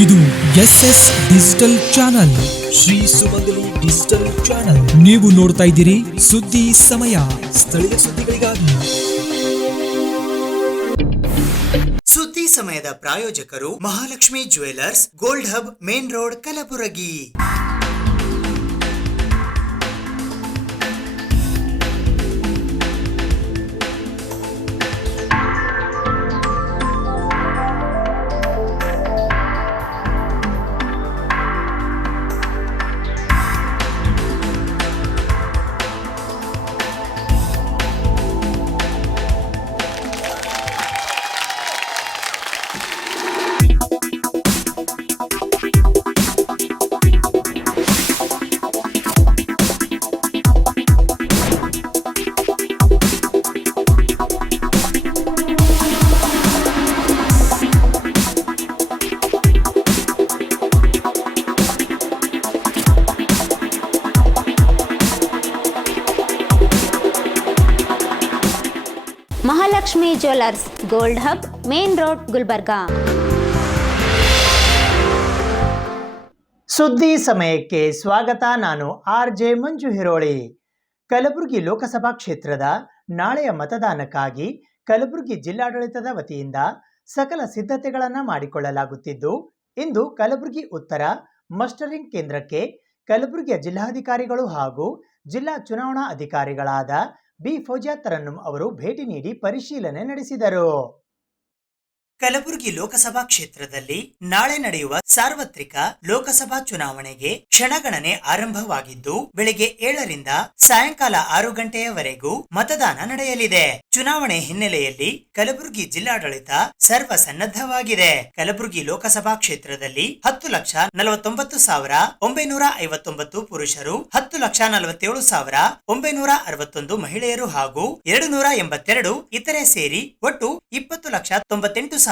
ಇದು SS digital channel, Shri ಸುಮಂಗಲಿ digital channel. ನೀವು ನೋಡ್ತಾ ಇದ್ದೀರಿ ಸುದ್ದಿ ಸಮಯ, ಸ್ಥಳೀಯ ಸುದ್ದಿಗಳಿಗಾಗಿ. ಸುದ್ದಿ ಸಮಯದ ಪ್ರಾಯೋಜಕರು Mahalakshmi jewellers, gold hub, main road, Kalaburagi. Mahalakshmi jewellers, gold hub, main road, Gulbarga. ಸುದ್ದಿ ಸಮಯಕ್ಕೆ ಸ್ವಾಗತ. ನಾನು RJ ಮಂಜು ಹಿರೋಳಿ. ಕಲಬುರಗಿ ಲೋಕಸಭಾ ಕ್ಷೇತ್ರದ ನಾಳೆಯ ಮತದಾನಕ್ಕಾಗಿ ಕಲಬುರಗಿ ಜಿಲ್ಲಾಡಳಿತದ ವತಿಯಿಂದ ಸಕಲ ಸಿದ್ಧತೆಗಳನ್ನು ಮಾಡಿಕೊಳ್ಳಲಾಗುತ್ತಿದ್ದು, ಇಂದು ಕಲಬುರಗಿ ಉತ್ತರ ಮಸ್ಟರಿಂಗ್ ಕೇಂದ್ರಕ್ಕೆ ಕಲಬುರಗಿಯ ಜಿಲ್ಲಾಧಿಕಾರಿಗಳು ಹಾಗೂ ಜಿಲ್ಲಾ ಚುನಾವಣಾ ಅಧಿಕಾರಿಗಳಾದ ಬಿ ಫೌಜಿಯಾ ತರನ್ನುಮ್ ಅವರು ಭೇಟಿ ನೀಡಿ ಪರಿಶೀಲನೆ ನಡೆಸಿದರು. ಕಲಬುರಗಿ ಲೋಕಸಭಾ ಕ್ಷೇತ್ರದಲ್ಲಿ ನಾಳೆ ನಡೆಯುವ ಸಾರ್ವತ್ರಿಕ ಲೋಕಸಭಾ ಚುನಾವಣೆಗೆ ಕ್ಷಣಗಣನೆ ಆರಂಭವಾಗಿದ್ದು, ಬೆಳಗ್ಗೆ 7ರಿಂದ ಸಾಯಂಕಾಲ 6 ಗಂಟೆಯವರೆಗೂ ಮತದಾನ ನಡೆಯಲಿದೆ. ಚುನಾವಣೆ ಹಿನ್ನೆಲೆಯಲ್ಲಿ ಕಲಬುರಗಿ ಜಿಲ್ಲಾಡಳಿತ ಸರ್ವ ಸನ್ನದ್ಧವಾಗಿದೆ. ಕಲಬುರಗಿ ಲೋಕಸಭಾ ಕ್ಷೇತ್ರದಲ್ಲಿ 10,49,959 ಪುರುಷರು, 10,47,961 ಮಹಿಳೆಯರು ಹಾಗೂ 282 ಇತರೆ ಸೇರಿ ಒಟ್ಟು 20,98,202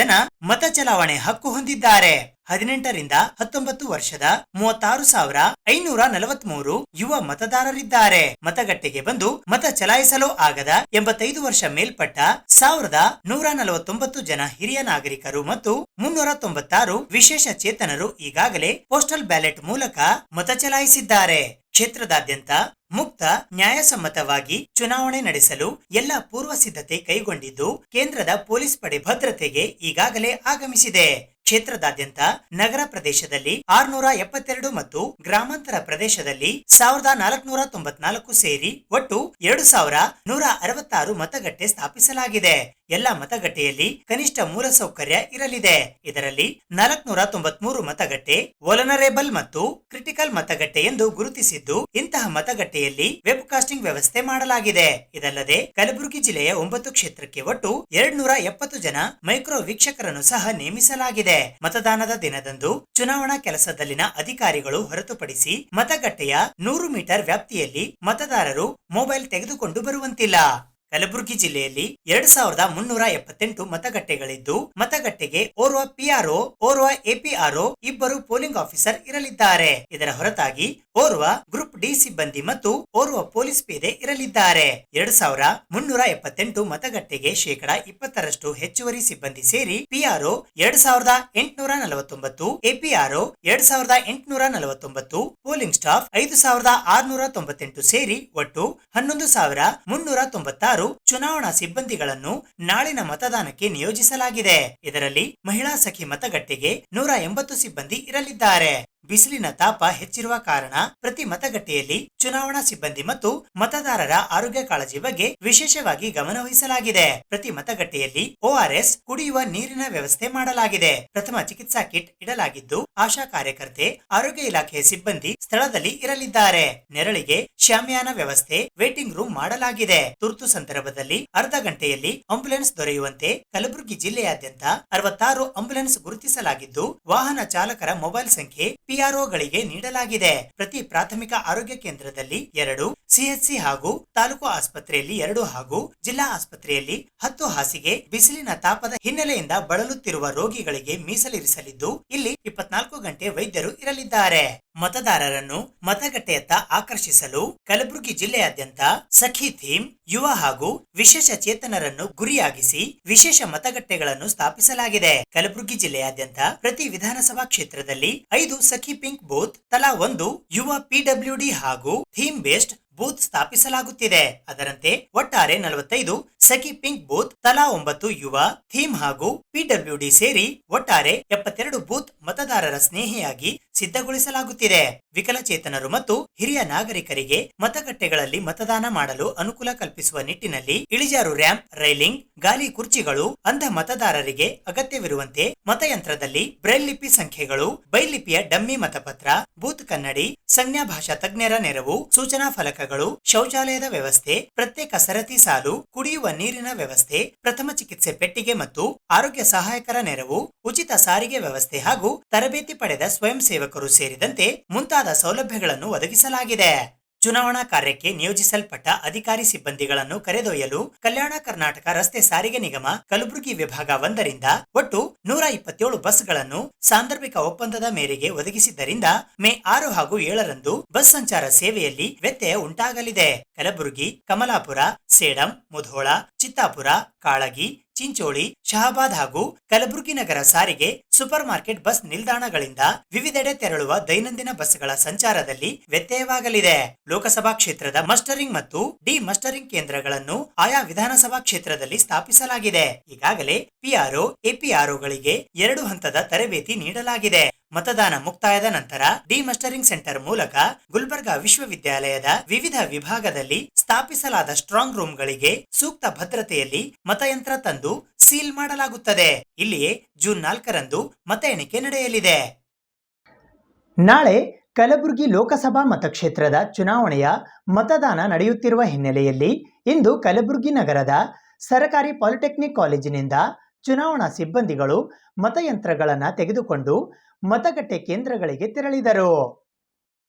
ಜನ ಮತ ಚಲಾವಣೆ ಹಕ್ಕು ಹೊಂದಿದ್ದಾರೆ. 18ರಿಂದ 19 ವರ್ಷದ 36,543 ಯುವ ಮತದಾರರಿದ್ದಾರೆ. ಮತಗಟ್ಟೆಗೆ ಬಂದು ಮತ ಚಲಾಯಿಸಲು ಆಗದ 85 ವರ್ಷ ಮೇಲ್ಪಟ್ಟ 1,149 ಜನ ಹಿರಿಯ ನಾಗರಿಕರು ಮತ್ತು 396 ವಿಶೇಷ ಚೇತನರು ಈಗಾಗಲೇ ಪೋಸ್ಟಲ್ ಬ್ಯಾಲೆಟ್ ಮೂಲಕ ಮತ ಚಲಾಯಿಸಿದ್ದಾರೆ. ಕ್ಷೇತ್ರದಾದ್ಯಂತ ಮುಕ್ತ, ನ್ಯಾಯಸಮ್ಮತವಾಗಿ ಚುನಾವಣೆ ನಡೆಸಲು ಎಲ್ಲ ಪೂರ್ವ ಸಿದ್ಧತೆ ಕೈಗೊಂಡಿದ್ದು, ಕೇಂದ್ರದ ಪೊಲೀಸ್ ಪಡೆ ಭದ್ರತೆಗೆ ಈಗಾಗಲೇ ಆಗಮಿಸಿದೆ. ಕ್ಷೇತ್ರದಾದ್ಯಂತ ನಗರ ಪ್ರದೇಶದಲ್ಲಿ 672 ಮತ್ತು ಗ್ರಾಮಾಂತರ ಪ್ರದೇಶದಲ್ಲಿ 1,494 ಸೇರಿ ಒಟ್ಟು 2,166 ಮತಗಟ್ಟೆ ಸ್ಥಾಪಿಸಲಾಗಿದೆ. ಎಲ್ಲ ಮತಗಟ್ಟೆಯಲ್ಲಿ ಕನಿಷ್ಠ ಮೂಲಸೌಕರ್ಯ ಇರಲಿದೆ. ಇದರಲ್ಲಿ 493 ಮತಗಟ್ಟೆ ವೊಲನರೇಬಲ್ ಮತ್ತು ಕ್ರಿಟಿಕಲ್ ಮತಗಟ್ಟೆ ಎಂದು ಗುರುತಿಸಿದ್ದು, ಇಂತಹ ಮತಗಟ್ಟೆಯಲ್ಲಿ ವೆಬ್ ಕಾಸ್ಟಿಂಗ್ ವ್ಯವಸ್ಥೆ ಮಾಡಲಾಗಿದೆ. ಇದಲ್ಲದೆ ಕಲಬುರಗಿ ಜಿಲ್ಲೆಯ 9 ಕ್ಷೇತ್ರಕ್ಕೆ ಒಟ್ಟು 270 ಜನ ಮೈಕ್ರೋ ವೀಕ್ಷಕರನ್ನು ಸಹ ನೇಮಿಸಲಾಗಿದೆ. ಮತದಾನದ ದಿನದಂದು ಚುನಾವಣಾ ಕೆಲಸದಲ್ಲಿನ ಅಧಿಕಾರಿಗಳು ಹೊರತುಪಡಿಸಿ ಮತಗಟ್ಟೆಯ 100 ಮೀಟರ್ ವ್ಯಾಪ್ತಿಯಲ್ಲಿ ಮತದಾರರು ಮೊಬೈಲ್ ತೆಗೆದುಕೊಂಡು ಬರುವಂತಿಲ್ಲ. ಕಲಬುರಗಿ ಜಿಲ್ಲೆಯಲ್ಲಿ 2,378 ಮತಗಟ್ಟೆಗಳಿದ್ದು, ಮತಗಟ್ಟೆಗೆ ಓರ್ವ PRO, ಓರ್ವ APRO, ಇಬ್ಬರು ಪೋಲಿಂಗ್ ಆಫೀಸರ್ ಇರಲಿದ್ದಾರೆ. ಇದರ ಹೊರತಾಗಿ ಓರ್ವ ಗ್ರೂಪ್ D ಸಿಬ್ಬಂದಿ ಮತ್ತು ಓರ್ವ ಪೊಲೀಸ್ ಪೇದೆ ಇರಲಿದ್ದಾರೆ. 2,378 ಮತಗಟ್ಟೆಗೆ 20% ಹೆಚ್ಚುವರಿ ಸಿಬ್ಬಂದಿ ಸೇರಿ PRO 2,849, APRO 2,849, ಪೋಲಿಂಗ್ ಸ್ಟಾಫ್ 5,698 ಸೇರಿ ಒಟ್ಟು 11,396 ಚುನಾವಣಾ ಸಿಬ್ಬಂದಿಗಳನ್ನು ನಾಳಿನ ಮತದಾನಕ್ಕೆ ನಿಯೋಜಿಸಲಾಗಿದೆ. ಇದರಲ್ಲಿ ಮಹಿಳಾ ಸಖಿ ಮತಗಟ್ಟೆಗೆ 180 ಸಿಬ್ಬಂದಿ ಇರಲಿದ್ದಾರೆ. ಬಿಸಿಲಿನ ತಾಪ ಹೆಚ್ಚಿರುವ ಕಾರಣ ಪ್ರತಿ ಮತಗಟ್ಟೆಯಲ್ಲಿ ಚುನಾವಣಾ ಸಿಬ್ಬಂದಿ ಮತ್ತು ಮತದಾರರ ಆರೋಗ್ಯ ಕಾಳಜಿ ಬಗ್ಗೆ ವಿಶೇಷವಾಗಿ ಗಮನವಹಿಸಲಾಗಿದೆ. ಪ್ರತಿ ಮತಗಟ್ಟೆಯಲ್ಲಿ ORS ಕುಡಿಯುವ ನೀರಿನ ವ್ಯವಸ್ಥೆ ಮಾಡಲಾಗಿದೆ. ಪ್ರಥಮ ಚಿಕಿತ್ಸಾ ಕಿಟ್ ಇಡಲಾಗಿದ್ದು, ಆಶಾ ಕಾರ್ಯಕರ್ತೆ, ಆರೋಗ್ಯ ಇಲಾಖೆಯ ಸಿಬ್ಬಂದಿ ಸ್ಥಳದಲ್ಲಿ ಇರಲಿದ್ದಾರೆ. ನೆರಳಿಗೆ ಶಾಮಿಯಾನ ವ್ಯವಸ್ಥೆ, ವೇಟಿಂಗ್ ರೂಮ್ ಮಾಡಲಾಗಿದೆ. ತುರ್ತು ಸಂದರ್ಭದಲ್ಲಿ ಅರ್ಧ ಗಂಟೆಯಲ್ಲಿ ಆಂಬ್ಯುಲೆನ್ಸ್ ದೊರೆಯುವಂತೆ ಕಲಬುರಗಿ ಜಿಲ್ಲೆಯಾದ್ಯಂತ 66 ಆಂಬ್ಯುಲೆನ್ಸ್ ಗುರುತಿಸಲಾಗಿದ್ದು, ವಾಹನ ಚಾಲಕರ ಮೊಬೈಲ್ ಸಂಖ್ಯೆ PROಗಳಿಗೆ ನೀಡಲಾಗಿದೆ. ಪ್ರತಿ ಪ್ರಾಥಮಿಕ ಆರೋಗ್ಯ ಕೇಂದ್ರದಲ್ಲಿ 2, CHC ಹಾಗೂ ತಾಲೂಕು ಆಸ್ಪತ್ರೆಯಲ್ಲಿ 2 ಹಾಗೂ ಜಿಲ್ಲಾ ಆಸ್ಪತ್ರೆಯಲ್ಲಿ 10 ಹಾಸಿಗೆ ಬಿಸಿಲಿನ ತಾಪದ ಹಿನ್ನೆಲೆಯಿಂದ ಬಳಲುತ್ತಿರುವ ರೋಗಿಗಳಿಗೆ ಮೀಸಲಿರಿಸಲಿದ್ದು, ಇಲ್ಲಿ 24 ಗಂಟೆ ವೈದ್ಯರು ಇರಲಿದ್ದಾರೆ. ಮತದಾರರನ್ನು ಮತಗಟ್ಟೆಯತ್ತ ಆಕರ್ಷಿಸಲು ಕಲಬುರಗಿ ಜಿಲ್ಲೆಯಾದ್ಯಂತ ಸಖಿ ಥೀಮ್, ಯುವ ಹಾಗೂ ವಿಶೇಷ ಚೇತನರನ್ನು ಗುರಿಯಾಗಿಸಿ ವಿಶೇಷ ಮತಗಟ್ಟೆಗಳನ್ನು ಸ್ಥಾಪಿಸಲಾಗಿದೆ. ಕಲಬುರಗಿ ಜಿಲ್ಲೆಯಾದ್ಯಂತ ಪ್ರತಿ ವಿಧಾನಸಭಾ ಕ್ಷೇತ್ರದಲ್ಲಿ 5 ಸಖಿ ಪಿಂಕ್ ಬೂತ್, ತಲಾ 1 ಯುವ ಪಿಡಬ್ಲ್ಯೂಡಿ ಹಾಗೂ ಥೀಮ್ ಬೇಸ್ಡ್ ಬೂತ್ ಸ್ಥಾಪಿಸಲಾಗುತ್ತಿದೆ. ಅದರಂತೆ ಒಟ್ಟಾರೆ 45 ಸಖಿ ಪಿಂಕ್ ಬೂತ್, ತಲಾ 9 ಯುವ, ಥೀಮ್ ಹಾಗೂ ಪಿಡಬ್ಲ್ಯೂಡಿ ಸೇರಿ ಒಟ್ಟಾರೆ 72 ಬೂತ್ ಮತದಾರರ ಸ್ನೇಹಿಯಾಗಿ ಸಿದ್ಧಗೊಳಿಸಲಾಗುತ್ತಿದೆ. ವಿಕಲಚೇತನರು ಮತ್ತು ಹಿರಿಯ ನಾಗರಿಕರಿಗೆ ಮತಗಟ್ಟೆಗಳಲ್ಲಿ ಮತದಾನ ಮಾಡಲು ಅನುಕೂಲ ಕಲ್ಪಿಸುವ ನಿಟ್ಟಿನಲ್ಲಿ ಇಳಿಜಾರು ರ್ಯಾಂಪ್, ರೈಲಿಂಗ್, ಗಾಲಿ ಕುರ್ಚಿಗಳು, ಅಂಧ ಮತದಾರರಿಗೆ ಅಗತ್ಯವಿರುವಂತೆ ಮತಯಂತ್ರದಲ್ಲಿ ಬ್ರೈಲ್ ಲಿಪಿ ಸಂಖ್ಯೆಗಳು, ಬೈಲಿಪಿಯ ಡಮ್ಮಿ ಮತಪತ್ರ, ಬೂತ್ ಕನ್ನಡಿ, ಸಂಜ್ಞಾ ಭಾಷಾ ತಜ್ಞರ ನೆರವು, ಸೂಚನಾ ಫಲಕಗಳು, ಶೌಚಾಲಯದ ವ್ಯವಸ್ಥೆ, ಪ್ರತ್ಯೇಕ ಸರತಿ ಸಾಲು, ಕುಡಿಯುವ ನೀರಿನ ವ್ಯವಸ್ಥೆ, ಪ್ರಥಮ ಚಿಕಿತ್ಸೆ ಪೆಟ್ಟಿಗೆ ಮತ್ತು ಆರೋಗ್ಯ ಸಹಾಯಕರ ನೆರವು, ಉಚಿತ ಸಾರಿಗೆ ವ್ಯವಸ್ಥೆ ಹಾಗೂ ತರಬೇತಿ ಪಡೆದ ಸ್ವಯಂ ಸೇವಕರು ಸೇರಿದಂತೆ ಮುಂತಾದ ಸೌಲಭ್ಯಗಳನ್ನು ಒದಗಿಸಲಾಗಿದೆ. ಚುನಾವಣಾ ಕಾರ್ಯಕ್ಕೆ ನಿಯೋಜಿಸಲ್ಪಟ್ಟ ಅಧಿಕಾರಿ ಸಿಬ್ಬಂದಿಗಳನ್ನು ಕರೆದೊಯ್ಯಲು ಕಲ್ಯಾಣ ಕರ್ನಾಟಕ ರಸ್ತೆ ಸಾರಿಗೆ ನಿಗಮ ಕಲಬುರಗಿ ವಿಭಾಗ 1ರಿಂದ ಒಟ್ಟು 127 ಬಸ್ಗಳನ್ನು ಸಾಂದರ್ಭಿಕ ಒಪ್ಪಂದದ ಮೇರೆಗೆ ಒದಗಿಸಿದ್ದರಿಂದ ಮೇ 6 ಹಾಗೂ 7ರಂದು ಬಸ್ ಸಂಚಾರ ಸೇವೆಯಲ್ಲಿ ವ್ಯತ್ಯಯ ಉಂಟಾಗಲಿದೆ. ಕಲಬುರಗಿ, ಕಮಲಾಪುರ, ಸೇಡಂ, ಮುಧೋಳ, ಚಿತ್ತಾಪುರ, ಕಾಳಗಿ, ಚಿಂಚೋಳಿ, ಶಹಾಬಾದ್ ಹಾಗೂ ಕಲಬುರಗಿ ನಗರ ಸಾರಿಗೆ ಸೂಪರ್ ಮಾರ್ಕೆಟ್ ಬಸ್ ನಿಲ್ದಾಣಗಳಿಂದ ವಿವಿಧೆಡೆ ತೆರಳುವ ದೈನಂದಿನ ಬಸ್ಗಳ ಸಂಚಾರದಲ್ಲಿ ವ್ಯತ್ಯಯವಾಗಲಿದೆ. ಲೋಕಸಭಾ ಕ್ಷೇತ್ರದ ಮಸ್ಟರಿಂಗ್ ಮತ್ತು ಡಿ ಮಸ್ಟರಿಂಗ್ ಕೇಂದ್ರಗಳನ್ನು ಆಯಾ ವಿಧಾನಸಭಾ ಕ್ಷೇತ್ರದಲ್ಲಿ ಸ್ಥಾಪಿಸಲಾಗಿದೆ. ಈಗಾಗಲೇ ಪಿಆರ್ಒ, ಎಪಿಆರ್ಒಗಳಿಗೆ 2 ಹಂತದ ತರಬೇತಿ ನೀಡಲಾಗಿದೆ. ಮತದಾನ ಮುಕ್ತಾಯದ ನಂತರ ಡಿ ಮಸ್ಟರಿಂಗ್ ಸೆಂಟರ್ ಮೂಲಕ ಗುಲ್ಬರ್ಗಾ ವಿಶ್ವವಿದ್ಯಾಲಯದ ವಿವಿಧ ವಿಭಾಗದಲ್ಲಿ ಸ್ಥಾಪಿಸಲಾದ ಸ್ಟ್ರಾಂಗ್ ರೂಮ್ಗಳಿಗೆ ಸೂಕ್ತ ಭದ್ರತೆಯಲ್ಲಿ ಮತಯಂತ್ರ ತಂದು ಸೀಲ್ ಮಾಡಲಾಗುತ್ತದೆ. ಇಲ್ಲಿಯೇ ಜೂನ್ 4ರಂದು ಮತ ಎಣಿಕೆ ನಡೆಯಲಿದೆ. ನಾಳೆ ಕಲಬುರಗಿ ಲೋಕಸಭಾ ಮತಕ್ಷೇತ್ರದ ಚುನಾವಣೆಯ ಮತದಾನ ನಡೆಯುತ್ತಿರುವ ಹಿನ್ನೆಲೆಯಲ್ಲಿ ಇಂದು ಕಲಬುರಗಿ ನಗರದ ಸರ್ಕಾರಿ ಪಾಲಿಟೆಕ್ನಿಕ್ ಕಾಲೇಜಿನಿಂದ ಚುನಾವಣಾ ಸಿಬ್ಬಂದಿಗಳು ಮತಯಂತ್ರಗಳನ್ನು ತೆಗೆದುಕೊಂಡು ಮತಗಟ್ಟೆ ಕೇಂದ್ರಗಳಿಗೆ ತೆರಳಿದರು.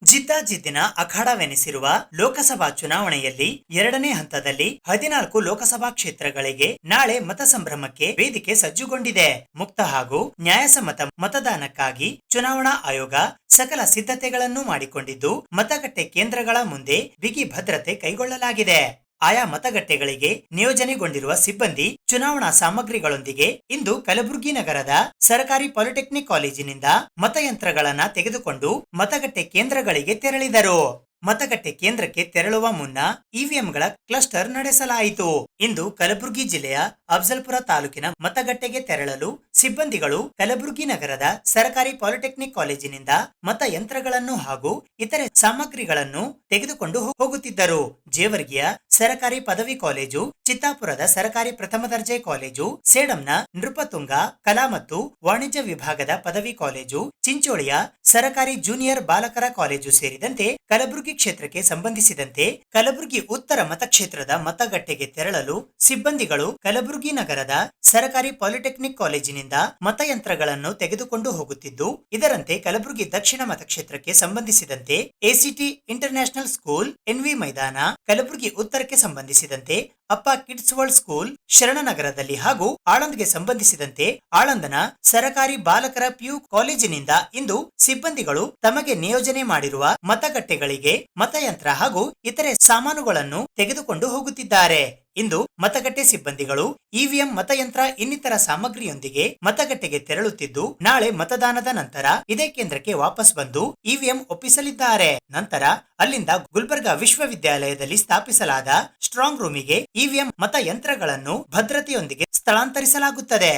ಜಿದ್ದಾಜಿದ್ದಿನ ಅಖಾಡವೆನಿಸಿರುವ ಲೋಕಸಭಾ ಚುನಾವಣೆಯಲ್ಲಿ 2ನೇ ಹಂತದಲ್ಲಿ 14 ಲೋಕಸಭಾ ಕ್ಷೇತ್ರಗಳಿಗೆ ನಾಳೆ ಮತ ಸಂಭ್ರಮಕ್ಕೆ ವೇದಿಕೆ ಸಜ್ಜುಗೊಂಡಿದೆ. ಮುಕ್ತ ಹಾಗೂ ನ್ಯಾಯಸಮ್ಮತ ಮತದಾನಕ್ಕಾಗಿ ಚುನಾವಣಾ ಆಯೋಗ ಸಕಲ ಸಿದ್ಧತೆಗಳನ್ನು ಮಾಡಿಕೊಂಡಿದ್ದು ಮತಗಟ್ಟೆ ಕೇಂದ್ರಗಳ ಮುಂದೆ ಬಿಗಿ ಭದ್ರತೆ ಕೈಗೊಳ್ಳಲಾಗಿದೆ. ಆಯಾ ಮತಗಟ್ಟೆಗಳಿಗೆ ನಿಯೋಜನೆಗೊಂಡಿರುವ ಸಿಬ್ಬಂದಿ ಚುನಾವಣಾ ಸಾಮಗ್ರಿಗಳೊಂದಿಗೆ ಇಂದು ಕಲಬುರಗಿ ನಗರದ ಸರ್ಕಾರಿ ಪಾಲಿಟೆಕ್ನಿಕ್ ಕಾಲೇಜಿನಿಂದ ಮತಯಂತ್ರಗಳನ್ನ ತೆಗೆದುಕೊಂಡು ಮತಗಟ್ಟೆ ಕೇಂದ್ರಗಳಿಗೆ ತೆರಳಿದರು. ಮತಗಟ್ಟೆ ಕೇಂದ್ರಕ್ಕೆ ತೆರಳುವ ಮುನ್ನ ಇವಿಎಂಗಳ ಕ್ಲಸ್ಟರ್ ನಡೆಸಲಾಯಿತು. ಇಂದು ಕಲಬುರಗಿ ಜಿಲ್ಲೆಯ ಅಫಜಲ್ಪುರ ತಾಲೂಕಿನ ಮತಗಟ್ಟೆಗೆ ತೆರಳಲು ಸಿಬ್ಬಂದಿಗಳು ಕಲಬುರಗಿ ನಗರದ ಸರ್ಕಾರಿ ಪಾಲಿಟೆಕ್ನಿಕ್ ಕಾಲೇಜಿನಿಂದ ಮತಯಂತ್ರಗಳನ್ನು ಹಾಗೂ ಇತರೆ ಸಾಮಗ್ರಿಗಳನ್ನು ತೆಗೆದುಕೊಂಡು ಹೋಗುತ್ತಿದ್ದರು. ಜೇವರ್ಗಿಯ ಸರ್ಕಾರಿ ಪದವಿ ಕಾಲೇಜು, ಚಿತ್ತಾಪುರದ ಸರ್ಕಾರಿ ಪ್ರಥಮ ದರ್ಜೆ ಕಾಲೇಜು, ಸೇಡಂನ ನೃಪತುಂಗ ಕಲಾ ಮತ್ತು ವಾಣಿಜ್ಯ ವಿಭಾಗದ ಪದವಿ ಕಾಲೇಜು, ಚಿಂಚೋಳಿಯ ಸರ್ಕಾರಿ ಜೂನಿಯರ್ ಬಾಲಕರ ಕಾಲೇಜು ಸೇರಿದಂತೆ ಕಲಬುರಗಿ ಕ್ಷೇತ್ರಕ್ಕೆ ಸಂಬಂಧಿಸಿದಂತೆ ಕಲಬುರಗಿ ಉತ್ತರ ಮತಕ್ಷೇತ್ರದ ಮತಗಟ್ಟೆಗೆ ತೆರಳಲು ಸಿಬ್ಬಂದಿಗಳು ಕಲಬುರಗಿ ನಗರದ ಸರ್ಕಾರಿ ಪಾಲಿಟೆಕ್ನಿಕ್ ಕಾಲೇಜಿನಿಂದ ಮತಯಂತ್ರಗಳನ್ನು ತೆಗೆದುಕೊಂಡು ಹೋಗುತ್ತಿದ್ದು, ಇದರಂತೆ ಕಲಬುರಗಿ ದಕ್ಷಿಣ ಮತಕ್ಷೇತ್ರಕ್ಕೆ ಸಂಬಂಧಿಸಿದಂತೆ ಎಸಿಟಿ ಇಂಟರ್ ನ್ಯಾಷನಲ್ ಸ್ಕೂಲ್, ಎನ್ವಿ ಮೈದಾನ, ಕಲಬುರಗಿ ಉತ್ತರಕ್ಕೆ ಸಂಬಂಧಿಸಿದಂತೆ ಅಪ್ಪ ಕಿಡ್ಸ್ ವರ್ಲ್ಡ್ ಸ್ಕೂಲ್, ಶರಣನಗರದಲ್ಲಿ ಹಾಗೂ ಆಳಂದ್ಗೆ ಸಂಬಂಧಿಸಿದಂತೆ ಆಳಂದನ ಸರ್ಕಾರಿ ಬಾಲಕರ ಪಿಯು ಕಾಲೇಜಿನಿಂದ ಇಂದು ಸಿಬ್ಬಂದಿಗಳು ತಮಗೆ ನಿಯೋಜನೆ ಮಾಡಿರುವ ಮತಗಟ್ಟೆಗಳಿಗೆ ಮತಯಂತ್ರ ಹಾಗೂ ಇತರೆ ಸಾಮಾನುಗಳನ್ನು ತೆಗೆದುಕೊಂಡು ಹೋಗುತ್ತಿದ್ದಾರೆ. ಇಂದು ಮತಗಟ್ಟೆ ಸಿಬ್ಬಂದಿಗಳು ಇವಿಎಂ ಮತಯಂತ್ರ ಇನ್ನಿತರ ಸಾಮಗ್ರಿಯೊಂದಿಗೆ ಮತಗಟ್ಟೆಗೆ ತೆರಳುತ್ತಿದ್ದು, ನಾಳೆ ಮತದಾನದ ನಂತರ ಇದೇ ಕೇಂದ್ರಕ್ಕೆ ವಾಪಸ್ ಬಂದು ಇವಿಎಂ ಒಪ್ಪಿಸಲಿದ್ದಾರೆ. ನಂತರ ಅಲ್ಲಿಂದ ಗುಲ್ಬರ್ಗಾ ವಿಶ್ವವಿದ್ಯಾಲಯದಲ್ಲಿ ಸ್ಥಾಪಿಸಲಾದ ಸ್ಟ್ರಾಂಗ್ ರೂಮಿಗೆ ಇವಿಎಂ ಮತಯಂತ್ರಗಳನ್ನು ಭದ್ರತೆಯೊಂದಿಗೆ ಸ್ಥಳಾಂತರಿಸಲಾಗುತ್ತದೆ.